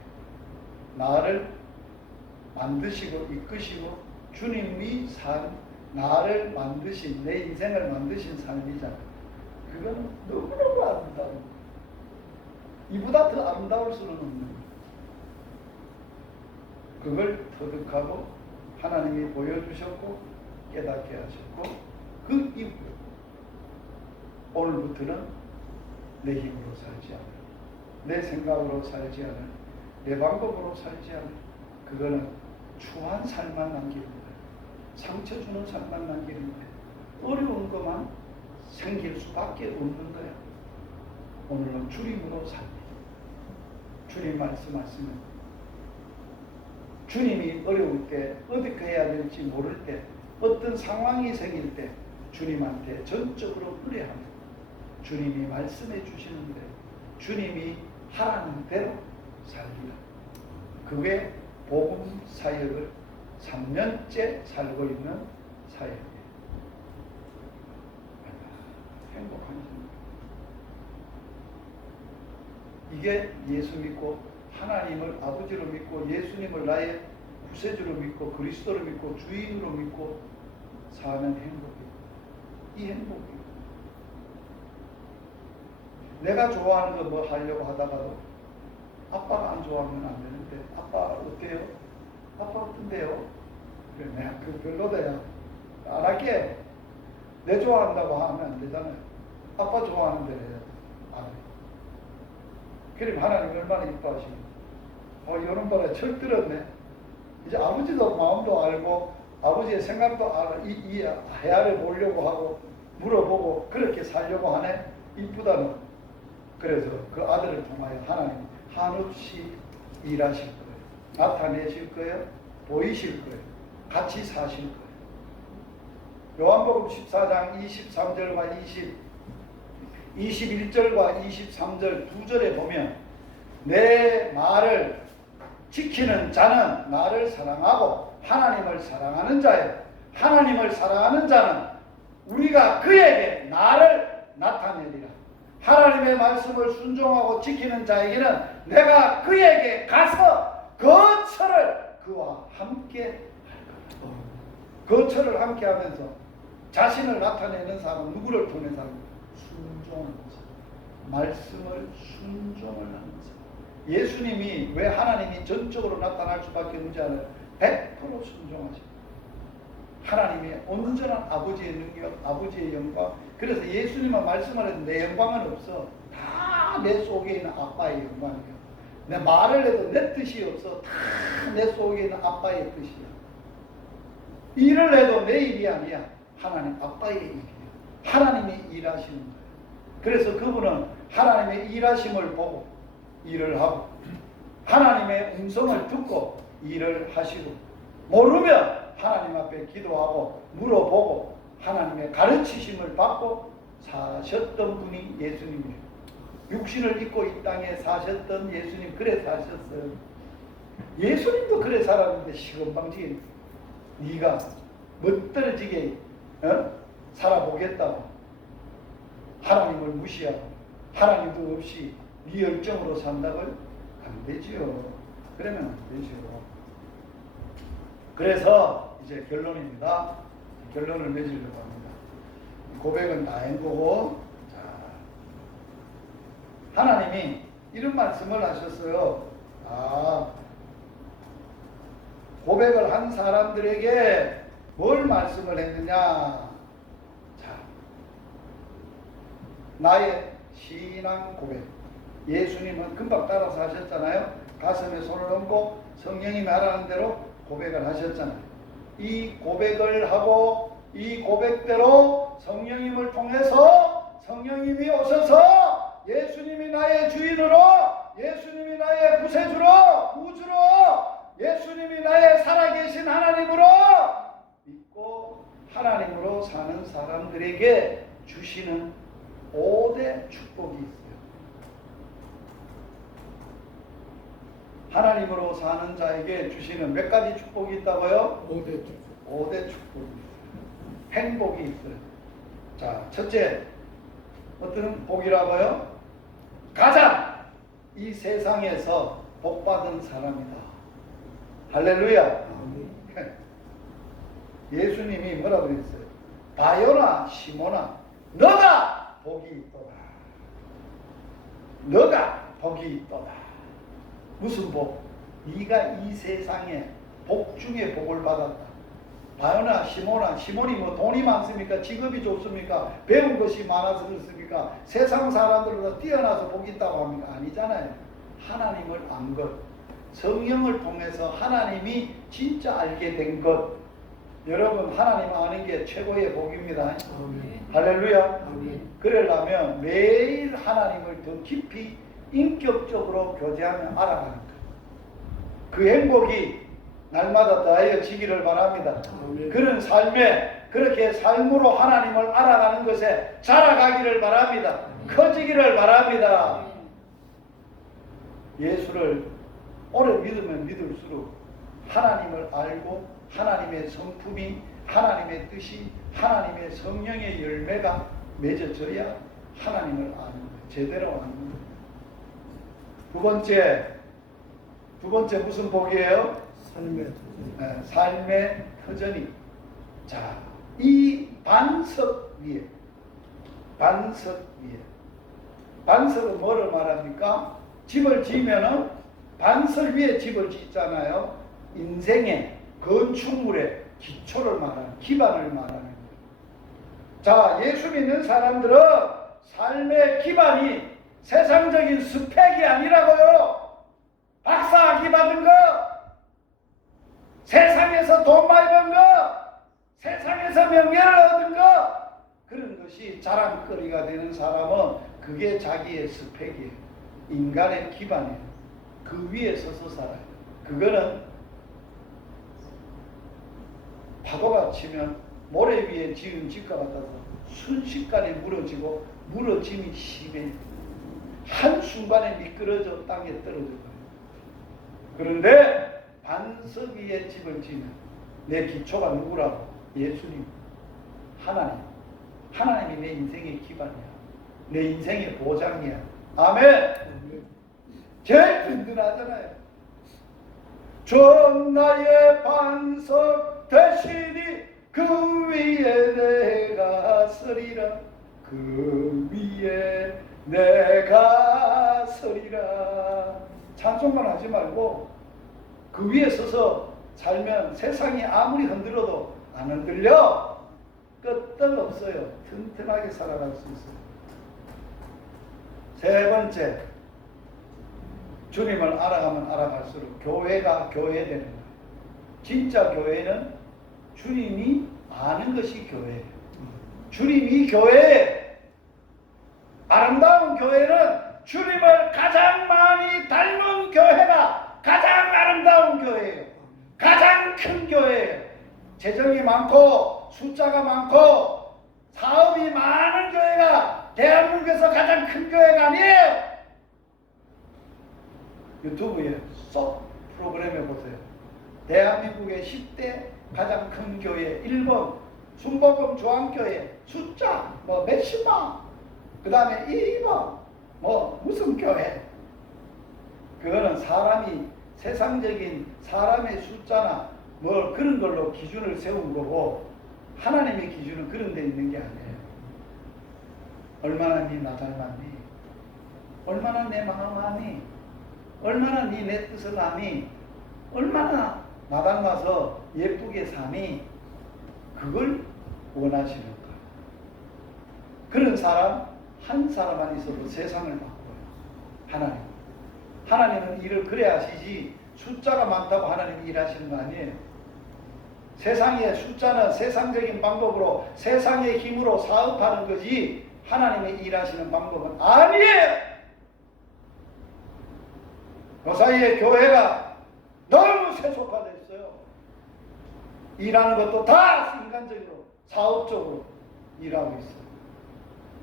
나를 만드시고 이끄시고 주님이 산 나를 만드신 내 인생을 만드신 삶이잖아요. 그건 너무너무 아름다운 이보다 더 아름다울 수는 없는 거예요. 그걸 터득하고 하나님이 보여주셨고 깨닫게 하셨고 그 이후 오늘부터는 내 힘으로 살지 않을 내 생각으로 살지 않을 내 방법으로 살지 않을 그거는 추한 삶만 남기는 거예요. 상처 주는 삶만 남기는 거예요. 어려운 것만 생길 수밖에 없는 거예요. 오늘은 주님으로 삽니다. 주님 말씀하시면 주님이 어려울 때 어떻게 해야 될지 모를 때 어떤 상황이 생길 때 주님한테 전적으로 의뢰합니다. 주님이 말씀해 주시는 대로 주님이 하라는 대로 살기다. 그게 복음 사역을 3년째 살고 있는 사역이에요. 행복한 일. 이게 예수 믿고 하나님을 아버지로 믿고 예수님을 나의 구세주로 믿고 그리스도로 믿고 주인으로 믿고 사는 행복이에요. 이 행복이에요. 내가 좋아하는 거 뭐 하려고 하다가도 아빠가 안 좋아하면 안 되는데 아빠 어때요? 아빠 어떤데요? 그래 내가 그 별로다야 안 할게. 내 좋아한다고 하면 안 되잖아요. 아빠 좋아하는 대로 해야 안 해. 그럼 하나님 얼마나 이뻐하시면 이런 바에 철 들었네. 이제 아버지도 마음도 알고 아버지의 생각도 알아. 이 헤아려 보려고 하고 물어보고 그렇게 살려고 하네. 이쁘다는. 그래서 그 아들을 통하여 하나님 한없이 일하실 거예요. 나타내실 거예요. 보이실 거예요. 같이 사실 거예요. 요한복음 14장 23절과 21절과 23절 두 절에 보면 내 말을 지키는 자는 나를 사랑하고 하나님을 사랑하는 자예요. 하나님을 사랑하는 자는 우리가 그에게 나를 나타내리라. 하나님의 말씀을 순종하고 지키는 자에게는 내가 그에게 가서 거처를 그와 함께 할 거다. 거처를 함께 하면서 자신을 나타내는 사람은 누구를 통해서 순종하는 사람. 말씀을 순종을 하는 사람. 예수님이 왜 하나님이 전적으로 나타날 수밖에 없는지 알아요? 100% 순종하십니다. 하나님의 온전한 아버지의 능력, 아버지의 영광. 그래서 예수님은 말씀하는 내 영광은 없어. 다 내 속에 있는 아빠의 영광이야. 내 말을 해도 내 뜻이 없어. 다 내 속에 있는 아빠의 뜻이야. 일을 해도 내 일이 아니야. 하나님 아빠의 일이야. 하나님이 일하시는 거예요. 그래서 그분은 하나님의 일하심을 보고 일을 하고, 하나님의 음성을 듣고 일을 하시고, 모르면 하나님 앞에 기도하고 물어보고 하나님의 가르치심을 받고 사셨던 분이 예수님이에요. 육신을 입고 이 땅에 사셨던 예수님, 그래 사셨어요. 예수님도 그래 살았는데 시건방지게 네가 멋들어지게 살아보겠다고 하나님을 무시하고 하나님도 없이 네 열정으로 산다고요? 안 되지요. 그러면 안 되지요. 그래서 이제 결론입니다. 결론을 맺으려고 합니다. 고백은 다 한 거고, 자, 하나님이 이런 말씀을 하셨어요. 고백을 한 사람들에게 뭘 말씀을 했느냐? 자, 나의 신앙 고백. 예수님은 금방 따라서 하셨잖아요. 가슴에 손을 얹고 성령이 말하는 대로 고백을 하셨잖아요. 이 고백을 하고 이 고백대로 성령님을 통해서 성령님이 오셔서 예수님이 나의 주인으로, 예수님이 나의 구세주로, 구주로, 예수님이 나의 살아계신 하나님으로 믿고 하나님으로 사는 사람들에게 주시는 5대 축복이 있어요. 하나님으로 사는 자에게 주시는 몇 가지 축복이 있다고요? 5대 축복. 5대 축복이 있어요. 행복이 있어요. 자, 첫째, 어떤 복이라고요? 가장 이 세상에서 복받은 사람이다. 할렐루야. 예수님이 뭐라고 그랬어요? 바요나 시모나, 너가 복이 있도다. 너가 복이 있도다. 무슨 복? 네가 이 세상에 복 중에 복을 받았다. 바요나 시모나, 시몬이 뭐 돈이 많습니까? 직업이 좋습니까? 배운 것이 많아서 그렇습니까? 세상 사람들보다 뛰어나서 복이 있다고 합니까? 아니잖아요. 하나님을 안 것, 성령을 통해서 하나님이 진짜 알게 된 것. 여러분, 하나님 아는 게 최고의 복입니다. 아멘. 할렐루야. 아멘. 그러려면 매일 하나님을 더 깊이 인격적으로 교제하며 알아가는 것. 그 행복이 날마다 더하여지기를 바랍니다. 아멘. 그런 삶에, 그렇게 삶으로 하나님을 알아가는 것에 자라가기를 바랍니다. 커지기를 바랍니다. 예수를 오래 믿으면 믿을수록 하나님을 알고 하나님의 성품이, 하나님의 뜻이, 하나님의 성령의 열매가 맺어져야 하나님을 아는 거예요. 제대로 아는 거예요. 두 번째 무슨 복이에요? 삶의 네, 삶의 터전이. 자, 이 반석 위에, 반석은 뭐를 말합니까? 집을 지으면은 반석 위에 집을 짓잖아요. 인생의 건축물의 기초를 말하는, 기반을 말하는 거예요. 자, 예수 믿는 사람들은 삶의 기반이 세상적인 스펙이 아니라고요. 박사학위 받은 거, 세상에서 돈 많이 번 거, 세상에서 명예를 얻은 거, 그런 것이 자랑거리가 되는 사람은 그게 자기의 스펙이에요. 인간의 기반이에요. 그 위에 서서 살아요. 그거는 파도가 치면 모래 위에 지은 집과 같아서 순식간에 무너지고 무너짐이 심해. 한순간에 미끄러져 땅에 떨어져요. 그런데 반석 위에 집을 지는 내 기초가 누구라고? 예수님, 하나님. 하나님이 내 인생의 기반이야. 내 인생의 보장이야. 아멘. 제일 든든하잖아요. 전 나의 반석 대신이 그 위에 내가 서리라. 그 위에 내가 서리라. 찬송만 하지 말고 그 위에 서서 살면 세상이 아무리 흔들어도 안 흔들려. 끄떡없어요. 튼튼하게 살아갈 수 있어요. 세 번째, 주님을 알아가면 알아갈수록 교회가 교회되는 거예요. 진짜 교회는 주님이 아는 것이 교회예요. 주님이 교회에, 아름다운 교회는 주님을 가장 많이 닮은 교회가 가장 아름다운 교회예요. 가장 큰 교회예요. 재정이 많고 숫자가 많고 사업이 많은 교회가 대한민국에서 가장 큰 교회가 아니에요. 유튜브에 쏙 프로그램에 보세요. 대한민국의 10대 가장 큰 교회 1번 순복음 조항교회 숫자 뭐 몇십만, 그 다음에 2번 뭐 무슨 교회. 그거는 사람이 세상적인 사람의 숫자나 뭐 그런 걸로 기준을 세운 거고, 하나님의 기준은 그런 데 있는 게 아니에요. 얼마나 니 나 닮았니? 얼마나 내 마음 아니? 얼마나 니 내 뜻을 아니? 얼마나 나 닮아서 예쁘게 사니? 그걸 원하시는 거예요. 그런 사람 한 사람만 있어도 세상을 바꿔요. 하나님은 일을 그래 하시지 숫자가 많다고 하나님이 일하시는 거 아니에요. 세상의 숫자는 세상적인 방법으로 세상의 힘으로 사업하는 거지 하나님의 일하시는 방법은 아니에요. 그 사이에 교회가 너무 세속화됐어요. 일하는 것도 다 인간적으로 사업적으로 일하고 있어요.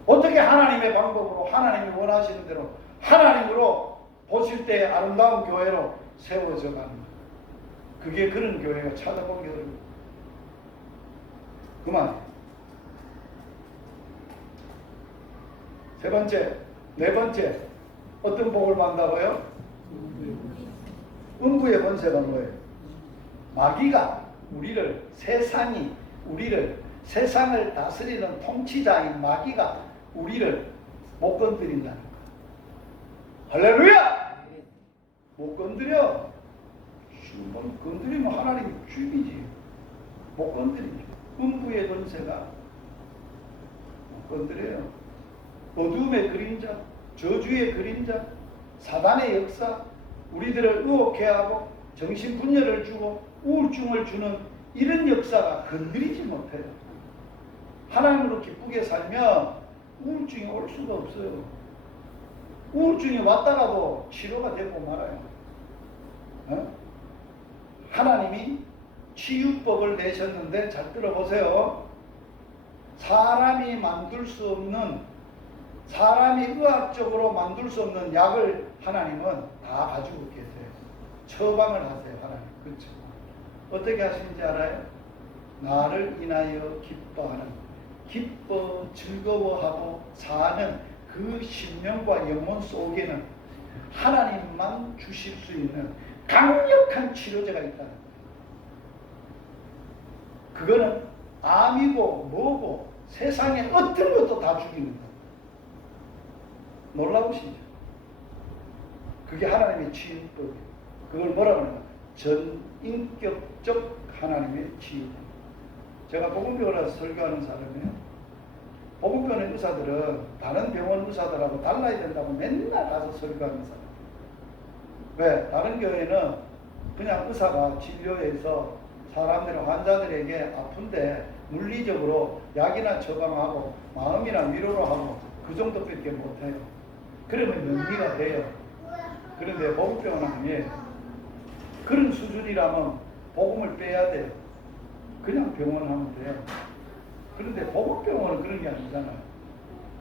어떻게 하나님의 방법으로 하나님이 원하시는 대로 하나님으로 보실 때 아름다운 교회로 세워져 가는 거예요. 그게 그런 교회가 찾아보기 어려워요. 그만. 세 번째, 네 번째, 어떤 복을 받는다고요? 음부의 권세가 뭐예요? 마귀가 우리를, 세상을 다스리는 통치자인 마귀가 우리를 못 건드린다는 거예요. 할렐루야! 못 건드려. 건드리면 하나님 죽이지. 못 건드리죠. 음부의 권세가 못 건드려요. 어둠의 그림자, 저주의 그림자, 사단의 역사, 우리들을 의혹해하고 정신분열을 주고 우울증을 주는 이런 역사가 건드리지 못해요. 하나님으로 기쁘게 살면 우울증이 올 수가 없어요. 우울증이 왔다가도 치료가 되고 말아요. 하나님이 치유법을 내셨는데 잘 들어보세요. 사람이 만들 수 없는, 사람이 의학적으로 만들 수 없는 약을 하나님은 다 가지고 계세요. 처방을 하세요. 하나님. 그렇죠. 어떻게 하시는지 알아요? 나를 인하여 기뻐하는, 기뻐 즐거워하고 사는 그 심령과 영혼 속에는 하나님만 주실 수 있는 강력한 치료제가 있다는 거예요. 그거는 암이고 뭐고 세상에 어떤 것도 다 죽이는 거예요. 놀라우시죠? 그게 하나님의 치유법이에요. 그걸 뭐라고 하냐? 전인격적 하나님의 치유. 제가 복음병원에서 설교하는 사람이에요. 복음병원의 의사들은 다른 병원 의사들하고 달라야 된다고 맨날 가서 설교하는 사람. 왜? 다른 교회는 그냥 의사가 진료해서 사람들, 환자들에게 아픈데 물리적으로 약이나 처방하고 마음이나 위로를 하고 그 정도밖에 못해요. 그러면 연기가 돼요. 그런데 복음병원은 아니에요. 그런 수준이라면 복음을 빼야 돼요. 그냥 병원하면 돼요. 그런데 복음병원은 그런 게 아니잖아요.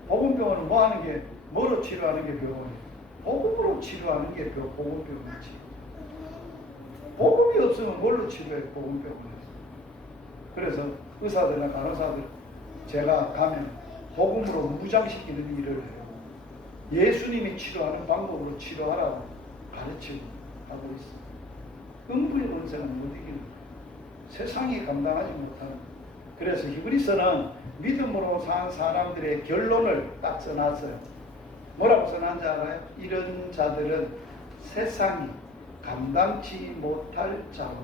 복음병원은 뭐 하는 게, 뭐로 치료하는 게 병원이에요? 복음으로 치료하는 게 복음병원이지. 복음이 없으면 뭘로 치료해요? 복음병원에서. 그래서 의사들이나 간호사들 제가 가면 복음으로 무장시키는 일을 해요. 예수님이 치료하는 방법으로 치료하라고 가르치고 하고 있어요. 음부의 권세는 못 이기는 거예요. 세상이 감당하지 못하는 거예요. 그래서 히브리서는 믿음으로 산 사람들의 결론을 딱 써놨어요. 뭐라고 써놨는지 알아요? 이런 자들은 세상이 감당치 못할 자로.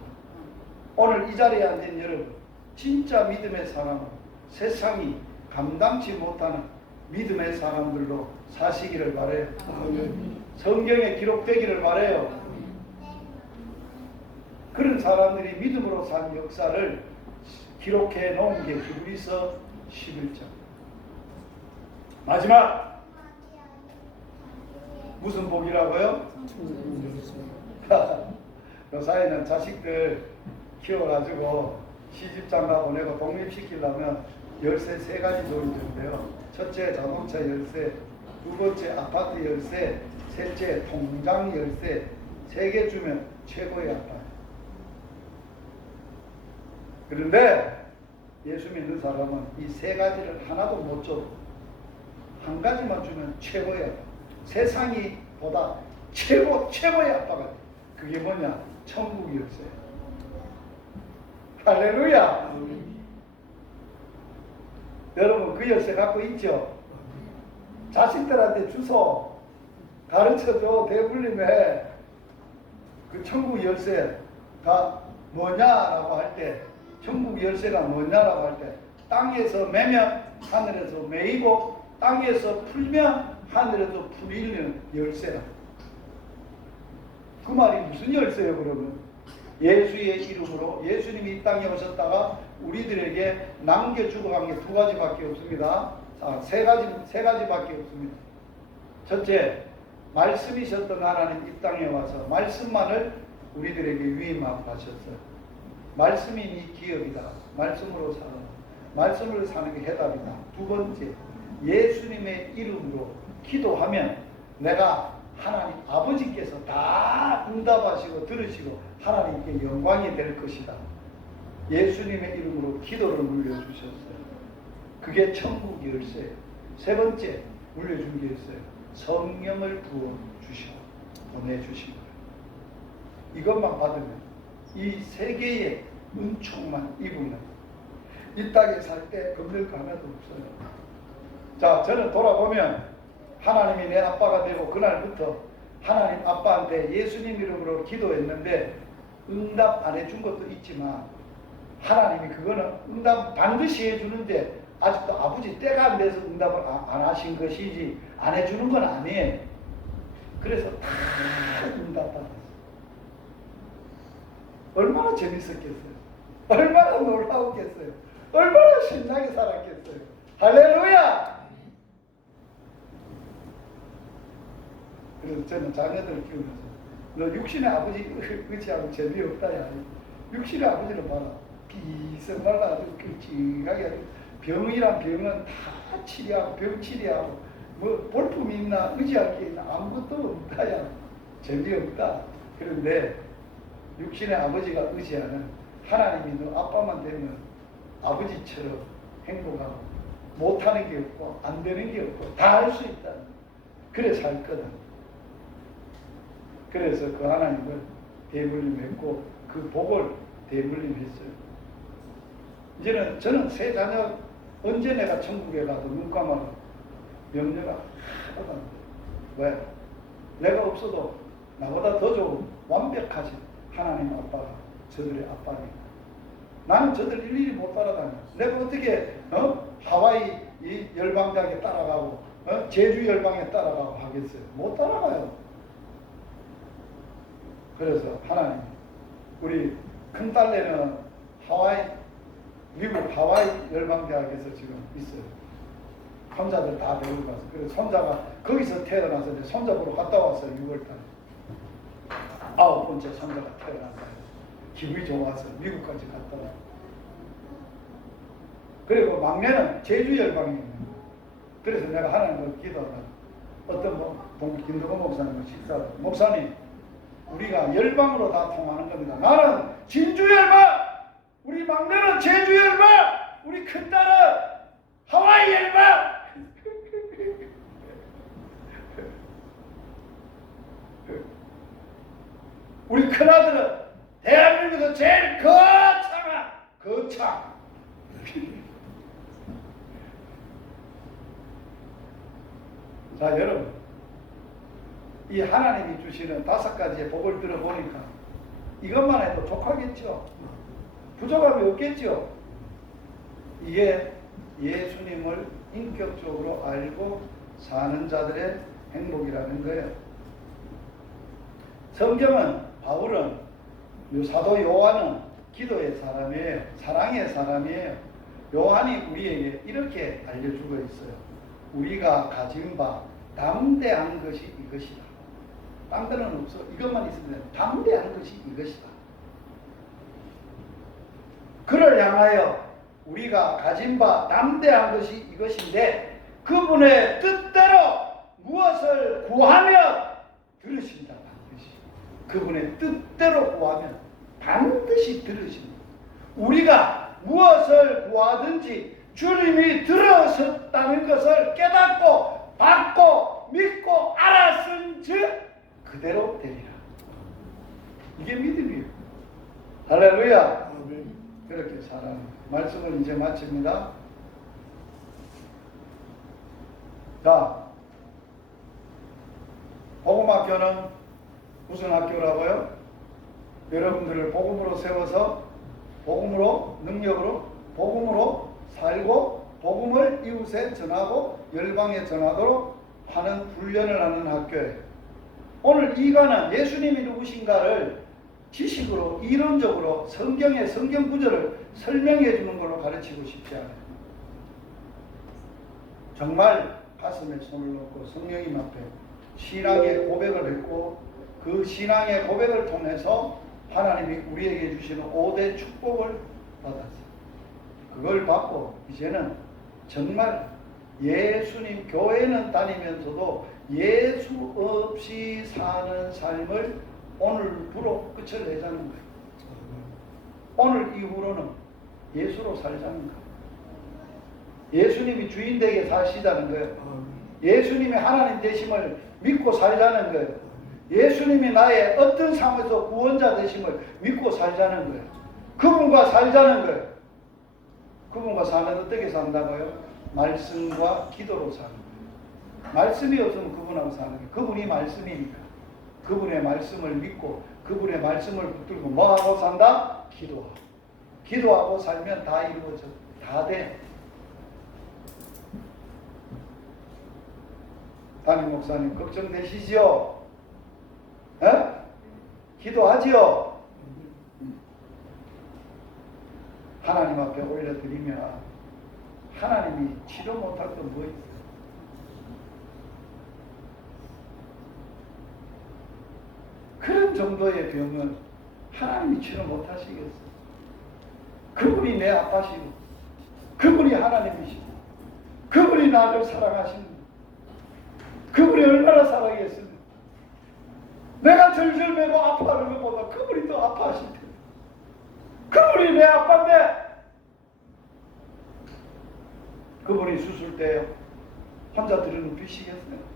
오늘 이 자리에 앉은 여러분, 진짜 믿음의 사람은 세상이 감당치 못하는 믿음의 사람들로 사시기를 바래요. 성경에 기록되기를 바래요. 그런 사람들이 믿음으로 산 역사를 기록해 놓은 게 히브리서 11장. 마지막 무슨 복이라고요? 요사이는 자식들 키워가지고 시집장가 보내고 독립시키려면 열쇠 3가지 줘야 되는데요. 첫째 자동차 열쇠, 두 번째 아파트 열쇠, 셋째 통장 열쇠. 3개 주면 최고의 아빠예요. 그런데 예수 믿는 사람은 이 3가지를 하나도 못 줘. 한 가지만 주면 최고야. 세상이 보다 최고의 아빠가 돼. 그게 뭐냐? 천국 열쇠. 할렐루야. 여러분 그 열쇠 갖고 있죠? 자식들한테 주소 가르쳐줘. 대불림에 그 천국 열쇠가 뭐냐라고 할 때, 천국 열쇠가 뭐냐라고 할 때, 땅에서 매면 하늘에서 매이고 땅에서 풀면 하늘에서 풀리는 열쇠라. 그 말이 무슨 열쇠예요? 그러면 예수의 이름으로 예수님이 이 땅에 오셨다가 우리들에게 남겨주고 간 게 2가지밖에 없습니다. 세 가지밖에 없습니다. 첫째, 말씀이셨던 하나님 이 땅에 와서 말씀만을 우리들에게 위임하고 하셨어요. 말씀이 네 기업이다. 말씀으로 사는, 말씀으로 사는 게 해답이다. 두 번째, 예수님의 이름으로 기도하면 내가 하나님 아버지께서 다 응답하시고 들으시고 하나님께 영광이 될 것이다. 예수님의 이름으로 기도를 물려주셨어요. 그게 천국 열쇠예요. 세 번째 물려준 게 있어요. 성령을 부어주시고 보내주신 거예요. 이것만 받으면, 이 3개의 은총만 입으면 이 땅에 살 때 겁낼 거 하나도 없어요. 자, 저는 돌아보면 하나님이 내 아빠가 되고 그날부터 하나님 아빠한테 예수님 이름으로 기도했는데 응답 안 해준 것도 있지만 하나님이 그거는 응답 반드시 해주는데 아직도 아버지 때가 안 돼서 응답을 안 하신 것이지 안 해주는 건 아니에요. 그래서 다 응답받았어요. 얼마나 재밌었겠어요. 얼마나 놀라웠겠어요. 얼마나 신나게 살았겠어요. 할렐루야. 그래서 저는 자녀들을 키우면서 너 육신의 아버지 의지하고 재미없다. 야. 육신의 아버지를 봐라. 비서 말라가지고 끔찍하게 병이란 병은 다 치료하고 병 치료하고 뭐 볼품이 있나 의지할 게 있나 아무것도 없다. 야. 재미없다. 그런데 육신의 아버지가 의지하는 하나님이 너 아빠만 되면 아버지처럼 행복하고 못하는 게 없고 안 되는 게 없고 다 할 수 있다. 그래 살 거다. 그래서 그 하나님을 대물림했고 그 복을 대물림했어요. 이제는 저는 세 자녀 언제 내가 천국에 가도 눈 감아도 명료가 하나도 안 돼. 왜? 내가 없어도 나보다 더 좋은 완벽하신 하나님 아빠가 저들의 아빠니까. 나는 저들 일일이 못 따라다녀. 내가 어떻게 하와이 이 열방장에 따라가고 제주 열방에 따라가고 하겠어요? 못 따라가요. 그래서 하나님, 우리 큰딸내는 미국 하와이 열방대학에서 지금 있어요. 손자들 다 데리고 가서. 그래서 손자가 거기서 태어나서 이제 손자 보러 갔다 왔어요. 6월달에 9번째 손자가 태어났어요. 기분이 좋아서 미국까지 갔다 와. 그리고 막내는 제주 열방에 있는 거예요. 그래서 내가 하나님을 기도하다 어떤 김동건 목사님을 식사를, 목사님 우리가 열방으로 다 통하는 겁니다. 나는 진주 열방, 우리 막내는 제주 열방, 우리 큰딸은 하와이 열방. 우리 큰아들은 대한민국에서 제일 거창. 자, 여러분, 이 하나님이 주시는 5가지의 복을 들어보니까 이것만 해도 족하겠죠. 부족함이 없겠죠. 이게 예수님을 인격적으로 알고 사는 자들의 행복이라는 거예요. 성경은 바울은 사도 요한은 기도의 사람이에요. 사랑의 사람이에요. 요한이 우리에게 이렇게 알려주고 있어요. 우리가 가진 바 담대한 것이 이것이다. 딴 데는 없어. 이것만 있으면 담대한 것이 이것이다. 그를 향하여 우리가 가진 바 담대한 것이 이것인데 그분의 뜻대로 무엇을 구하면 들으신다. 반드시. 그분의 뜻대로 구하면 반드시 들으신다. 우리가 무엇을 구하든지 주님이 들으셨다는 것을 깨닫고 받고 믿고 알았은즉 그대로 되리라. 이게 믿음이에요. 할렐루야. 그렇게 살아는 말씀을 이제 마칩니다. 자, 복음학교는 무슨 학교라고요? 여러분들을 복음으로 세워서 복음으로 능력으로 복음으로 살고 복음을 이웃에 전하고 열방에 전하도록 하는 훈련을 하는 학교예요. 오늘 이과는 예수님이 누구신가를 지식으로 이론적으로 성경의 성경 구절을 설명해 주는 걸로 가르치고 싶지 않아요. 정말 가슴에 손을 놓고 성령님 앞에 신앙의 고백을 했고 그 신앙의 고백을 통해서 하나님이 우리에게 주시는 5대 축복을 받았어요. 그걸 받고 이제는 정말 예수님 교회는 다니면서도 예수 없이 사는 삶을 오늘부로 끝을 내자는 거예요. 오늘 이후로는 예수로 살자는 거예요. 예수님이 주인 되게 사시자는 거예요. 예수님이 하나님 되심을 믿고 살자는 거예요. 예수님이 나의 어떤 상황에서 구원자 되심을 믿고 살자는 거예요. 그분과 살자는 거예요. 그분과 사는 어떻게 산다고요? 말씀과 기도로 사는 거예요. 말씀이 없으면 그분하고 사는 거예요. 그분이 말씀이니까. 그분의 말씀을 믿고 그분의 말씀을 붙들고 뭐하고 산다? 기도하고. 기도하고 살면 다 이루어져. 다 돼. 담임 목사님 걱정되시죠? 에? 기도하지요? 하나님 앞에 올려드리면 하나님이 치료 못할 건 뭐 있어요? 그런 정도의 병은 하나님이 치료 못하시겠어요? 그분이 내 아빠시고 그분이 하나님이시고 그분이 나를 사랑하시는 그분이 얼마나 사랑했으면 내가 절절 매고 아파하는 것보다 그분이 더 아파하실 텐데 그분이 내 아빠인데 그분이 수술 때 혼자 들으는 빚이겠어요?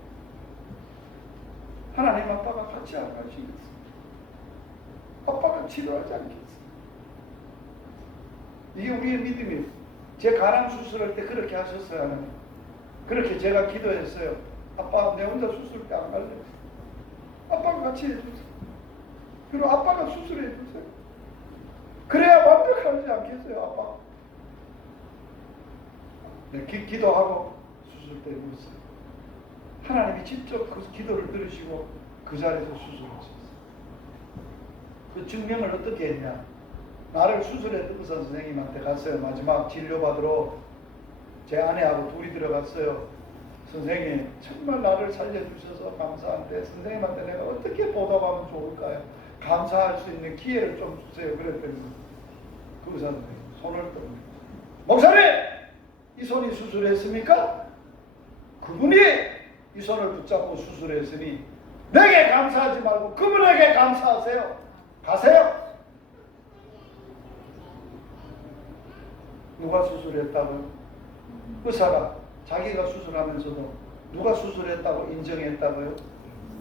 하나님 아빠가 같이 안 가시겠어요? 아빠가 치료하지 않겠어요? 이게 우리의 믿음이에요. 제 간암 수술할 때 그렇게 하셨어요. 하나님. 그렇게 제가 기도했어요. 아빠 내 혼자 수술 때 안 갈래. 아빠가 같이 해주세요. 그리고 아빠가 수술해 주세요. 그래야 완벽하지 않겠어요, 아빠? 네, 기도하고 수술 때 묻었어요. 하나님이 직접 그 기도를 들으시고 그 자리에서 수술하셨어요. 그 증명을 어떻게 했냐? 나를 수술했던 의사 선생님한테 갔어요. 마지막 치료받으러 제 아내하고 둘이 들어갔어요. 선생님 정말 나를 살려주셔서 감사한데 선생님한테 내가 어떻게 보답하면 좋을까요? 감사할 수 있는 기회를 좀 주세요. 그랬더니 그 의사 선생님 손을 들고 목사님! 이 손이 수술했습니까? 그분이 이 손을 붙잡고 수술했으니 내게 감사하지 말고 그분에게 감사하세요. 가세요. 누가 수술했다고요? 의사가 자기가 수술하면서도 누가 수술했다고 인정했다고요?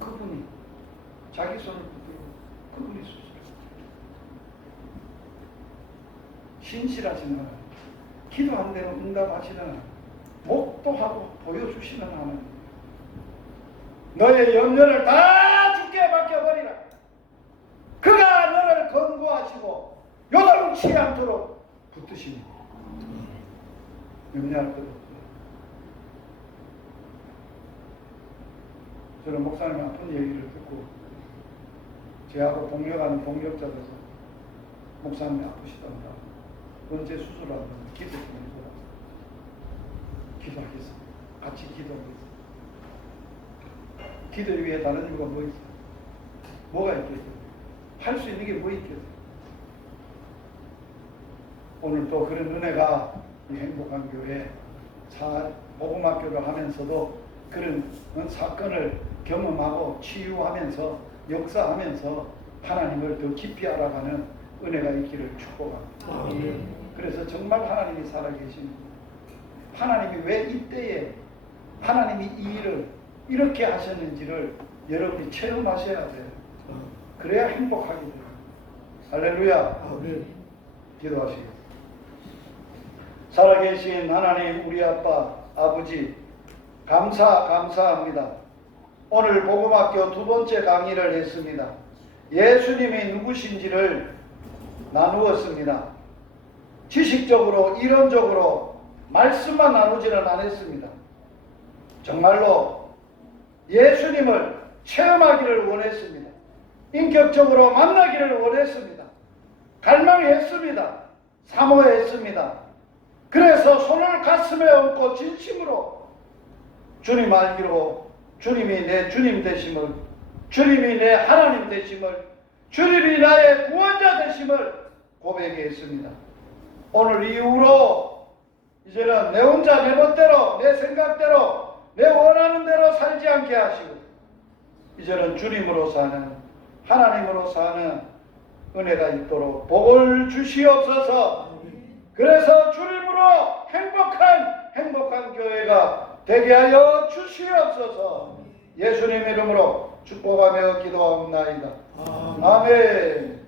그분이 자기 손을 붙들고 그분이 수술했어요. 신실하신 하나님, 기도한 대로 응답하시는 하나님, 목도하고 보여주시는 하나님. 너의 염려를 다 주께 맡겨버리라. 그가 너를 건구하시고 요동치 않도록 붙드시니 염려할 것 없어요. 저는 목사님 아픈 얘기를 듣고 제하고 동력하는 동력자들에서 목사님이 아프시단다. 언제 수술하면 기도 좀 해줘라. 기도하겠습니다. 같이 기도하겠습니다. 기도 위에 다른 이유가 뭐 있어요? 뭐가 있겠어요? 할 수 있는 게 뭐 있겠어요? 오늘 또 그런 은혜가 이 행복한 교회 복음학교를 하면서도 그런 사건을 경험하고 치유하면서 역사하면서 하나님을 더 깊이 알아가는 은혜가 있기를 축복합니다. 그래서 정말 하나님이 살아계십니다. 하나님이 왜 이때에 하나님이 이 일을 이렇게 하셨는지를 여러분이 체험하셔야 돼요. 그래야 행복하게 돼요. 할렐루야. 기도하시겠습니다. 살아계신 하나님 우리 아빠 아버지 감사합니다. 오늘 복음학교 두 번째 강의를 했습니다. 예수님이 누구신지를 나누었습니다. 지식적으로 이론적으로 말씀만 나누지는 않았습니다. 정말로 예수님을 체험하기를 원했습니다. 인격적으로 만나기를 원했습니다. 갈망했습니다. 사모했습니다. 그래서 손을 가슴에 얹고 진심으로 주님 알기로 주님이 내 주님 되심을, 주님이 내 하나님 되심을, 주님이 나의 구원자 되심을 고백했습니다. 오늘 이후로 이제는 내 혼자 내 멋대로 내 생각대로 내 원하는 대로 살지 않게 하시고 이제는 주님으로 사는 하나님으로 사는 은혜가 있도록 복을 주시옵소서. 그래서 주님으로 행복한 교회가 되게 하여 주시옵소서. 예수님 이름으로 축복하며 기도하옵나이다. 아멘.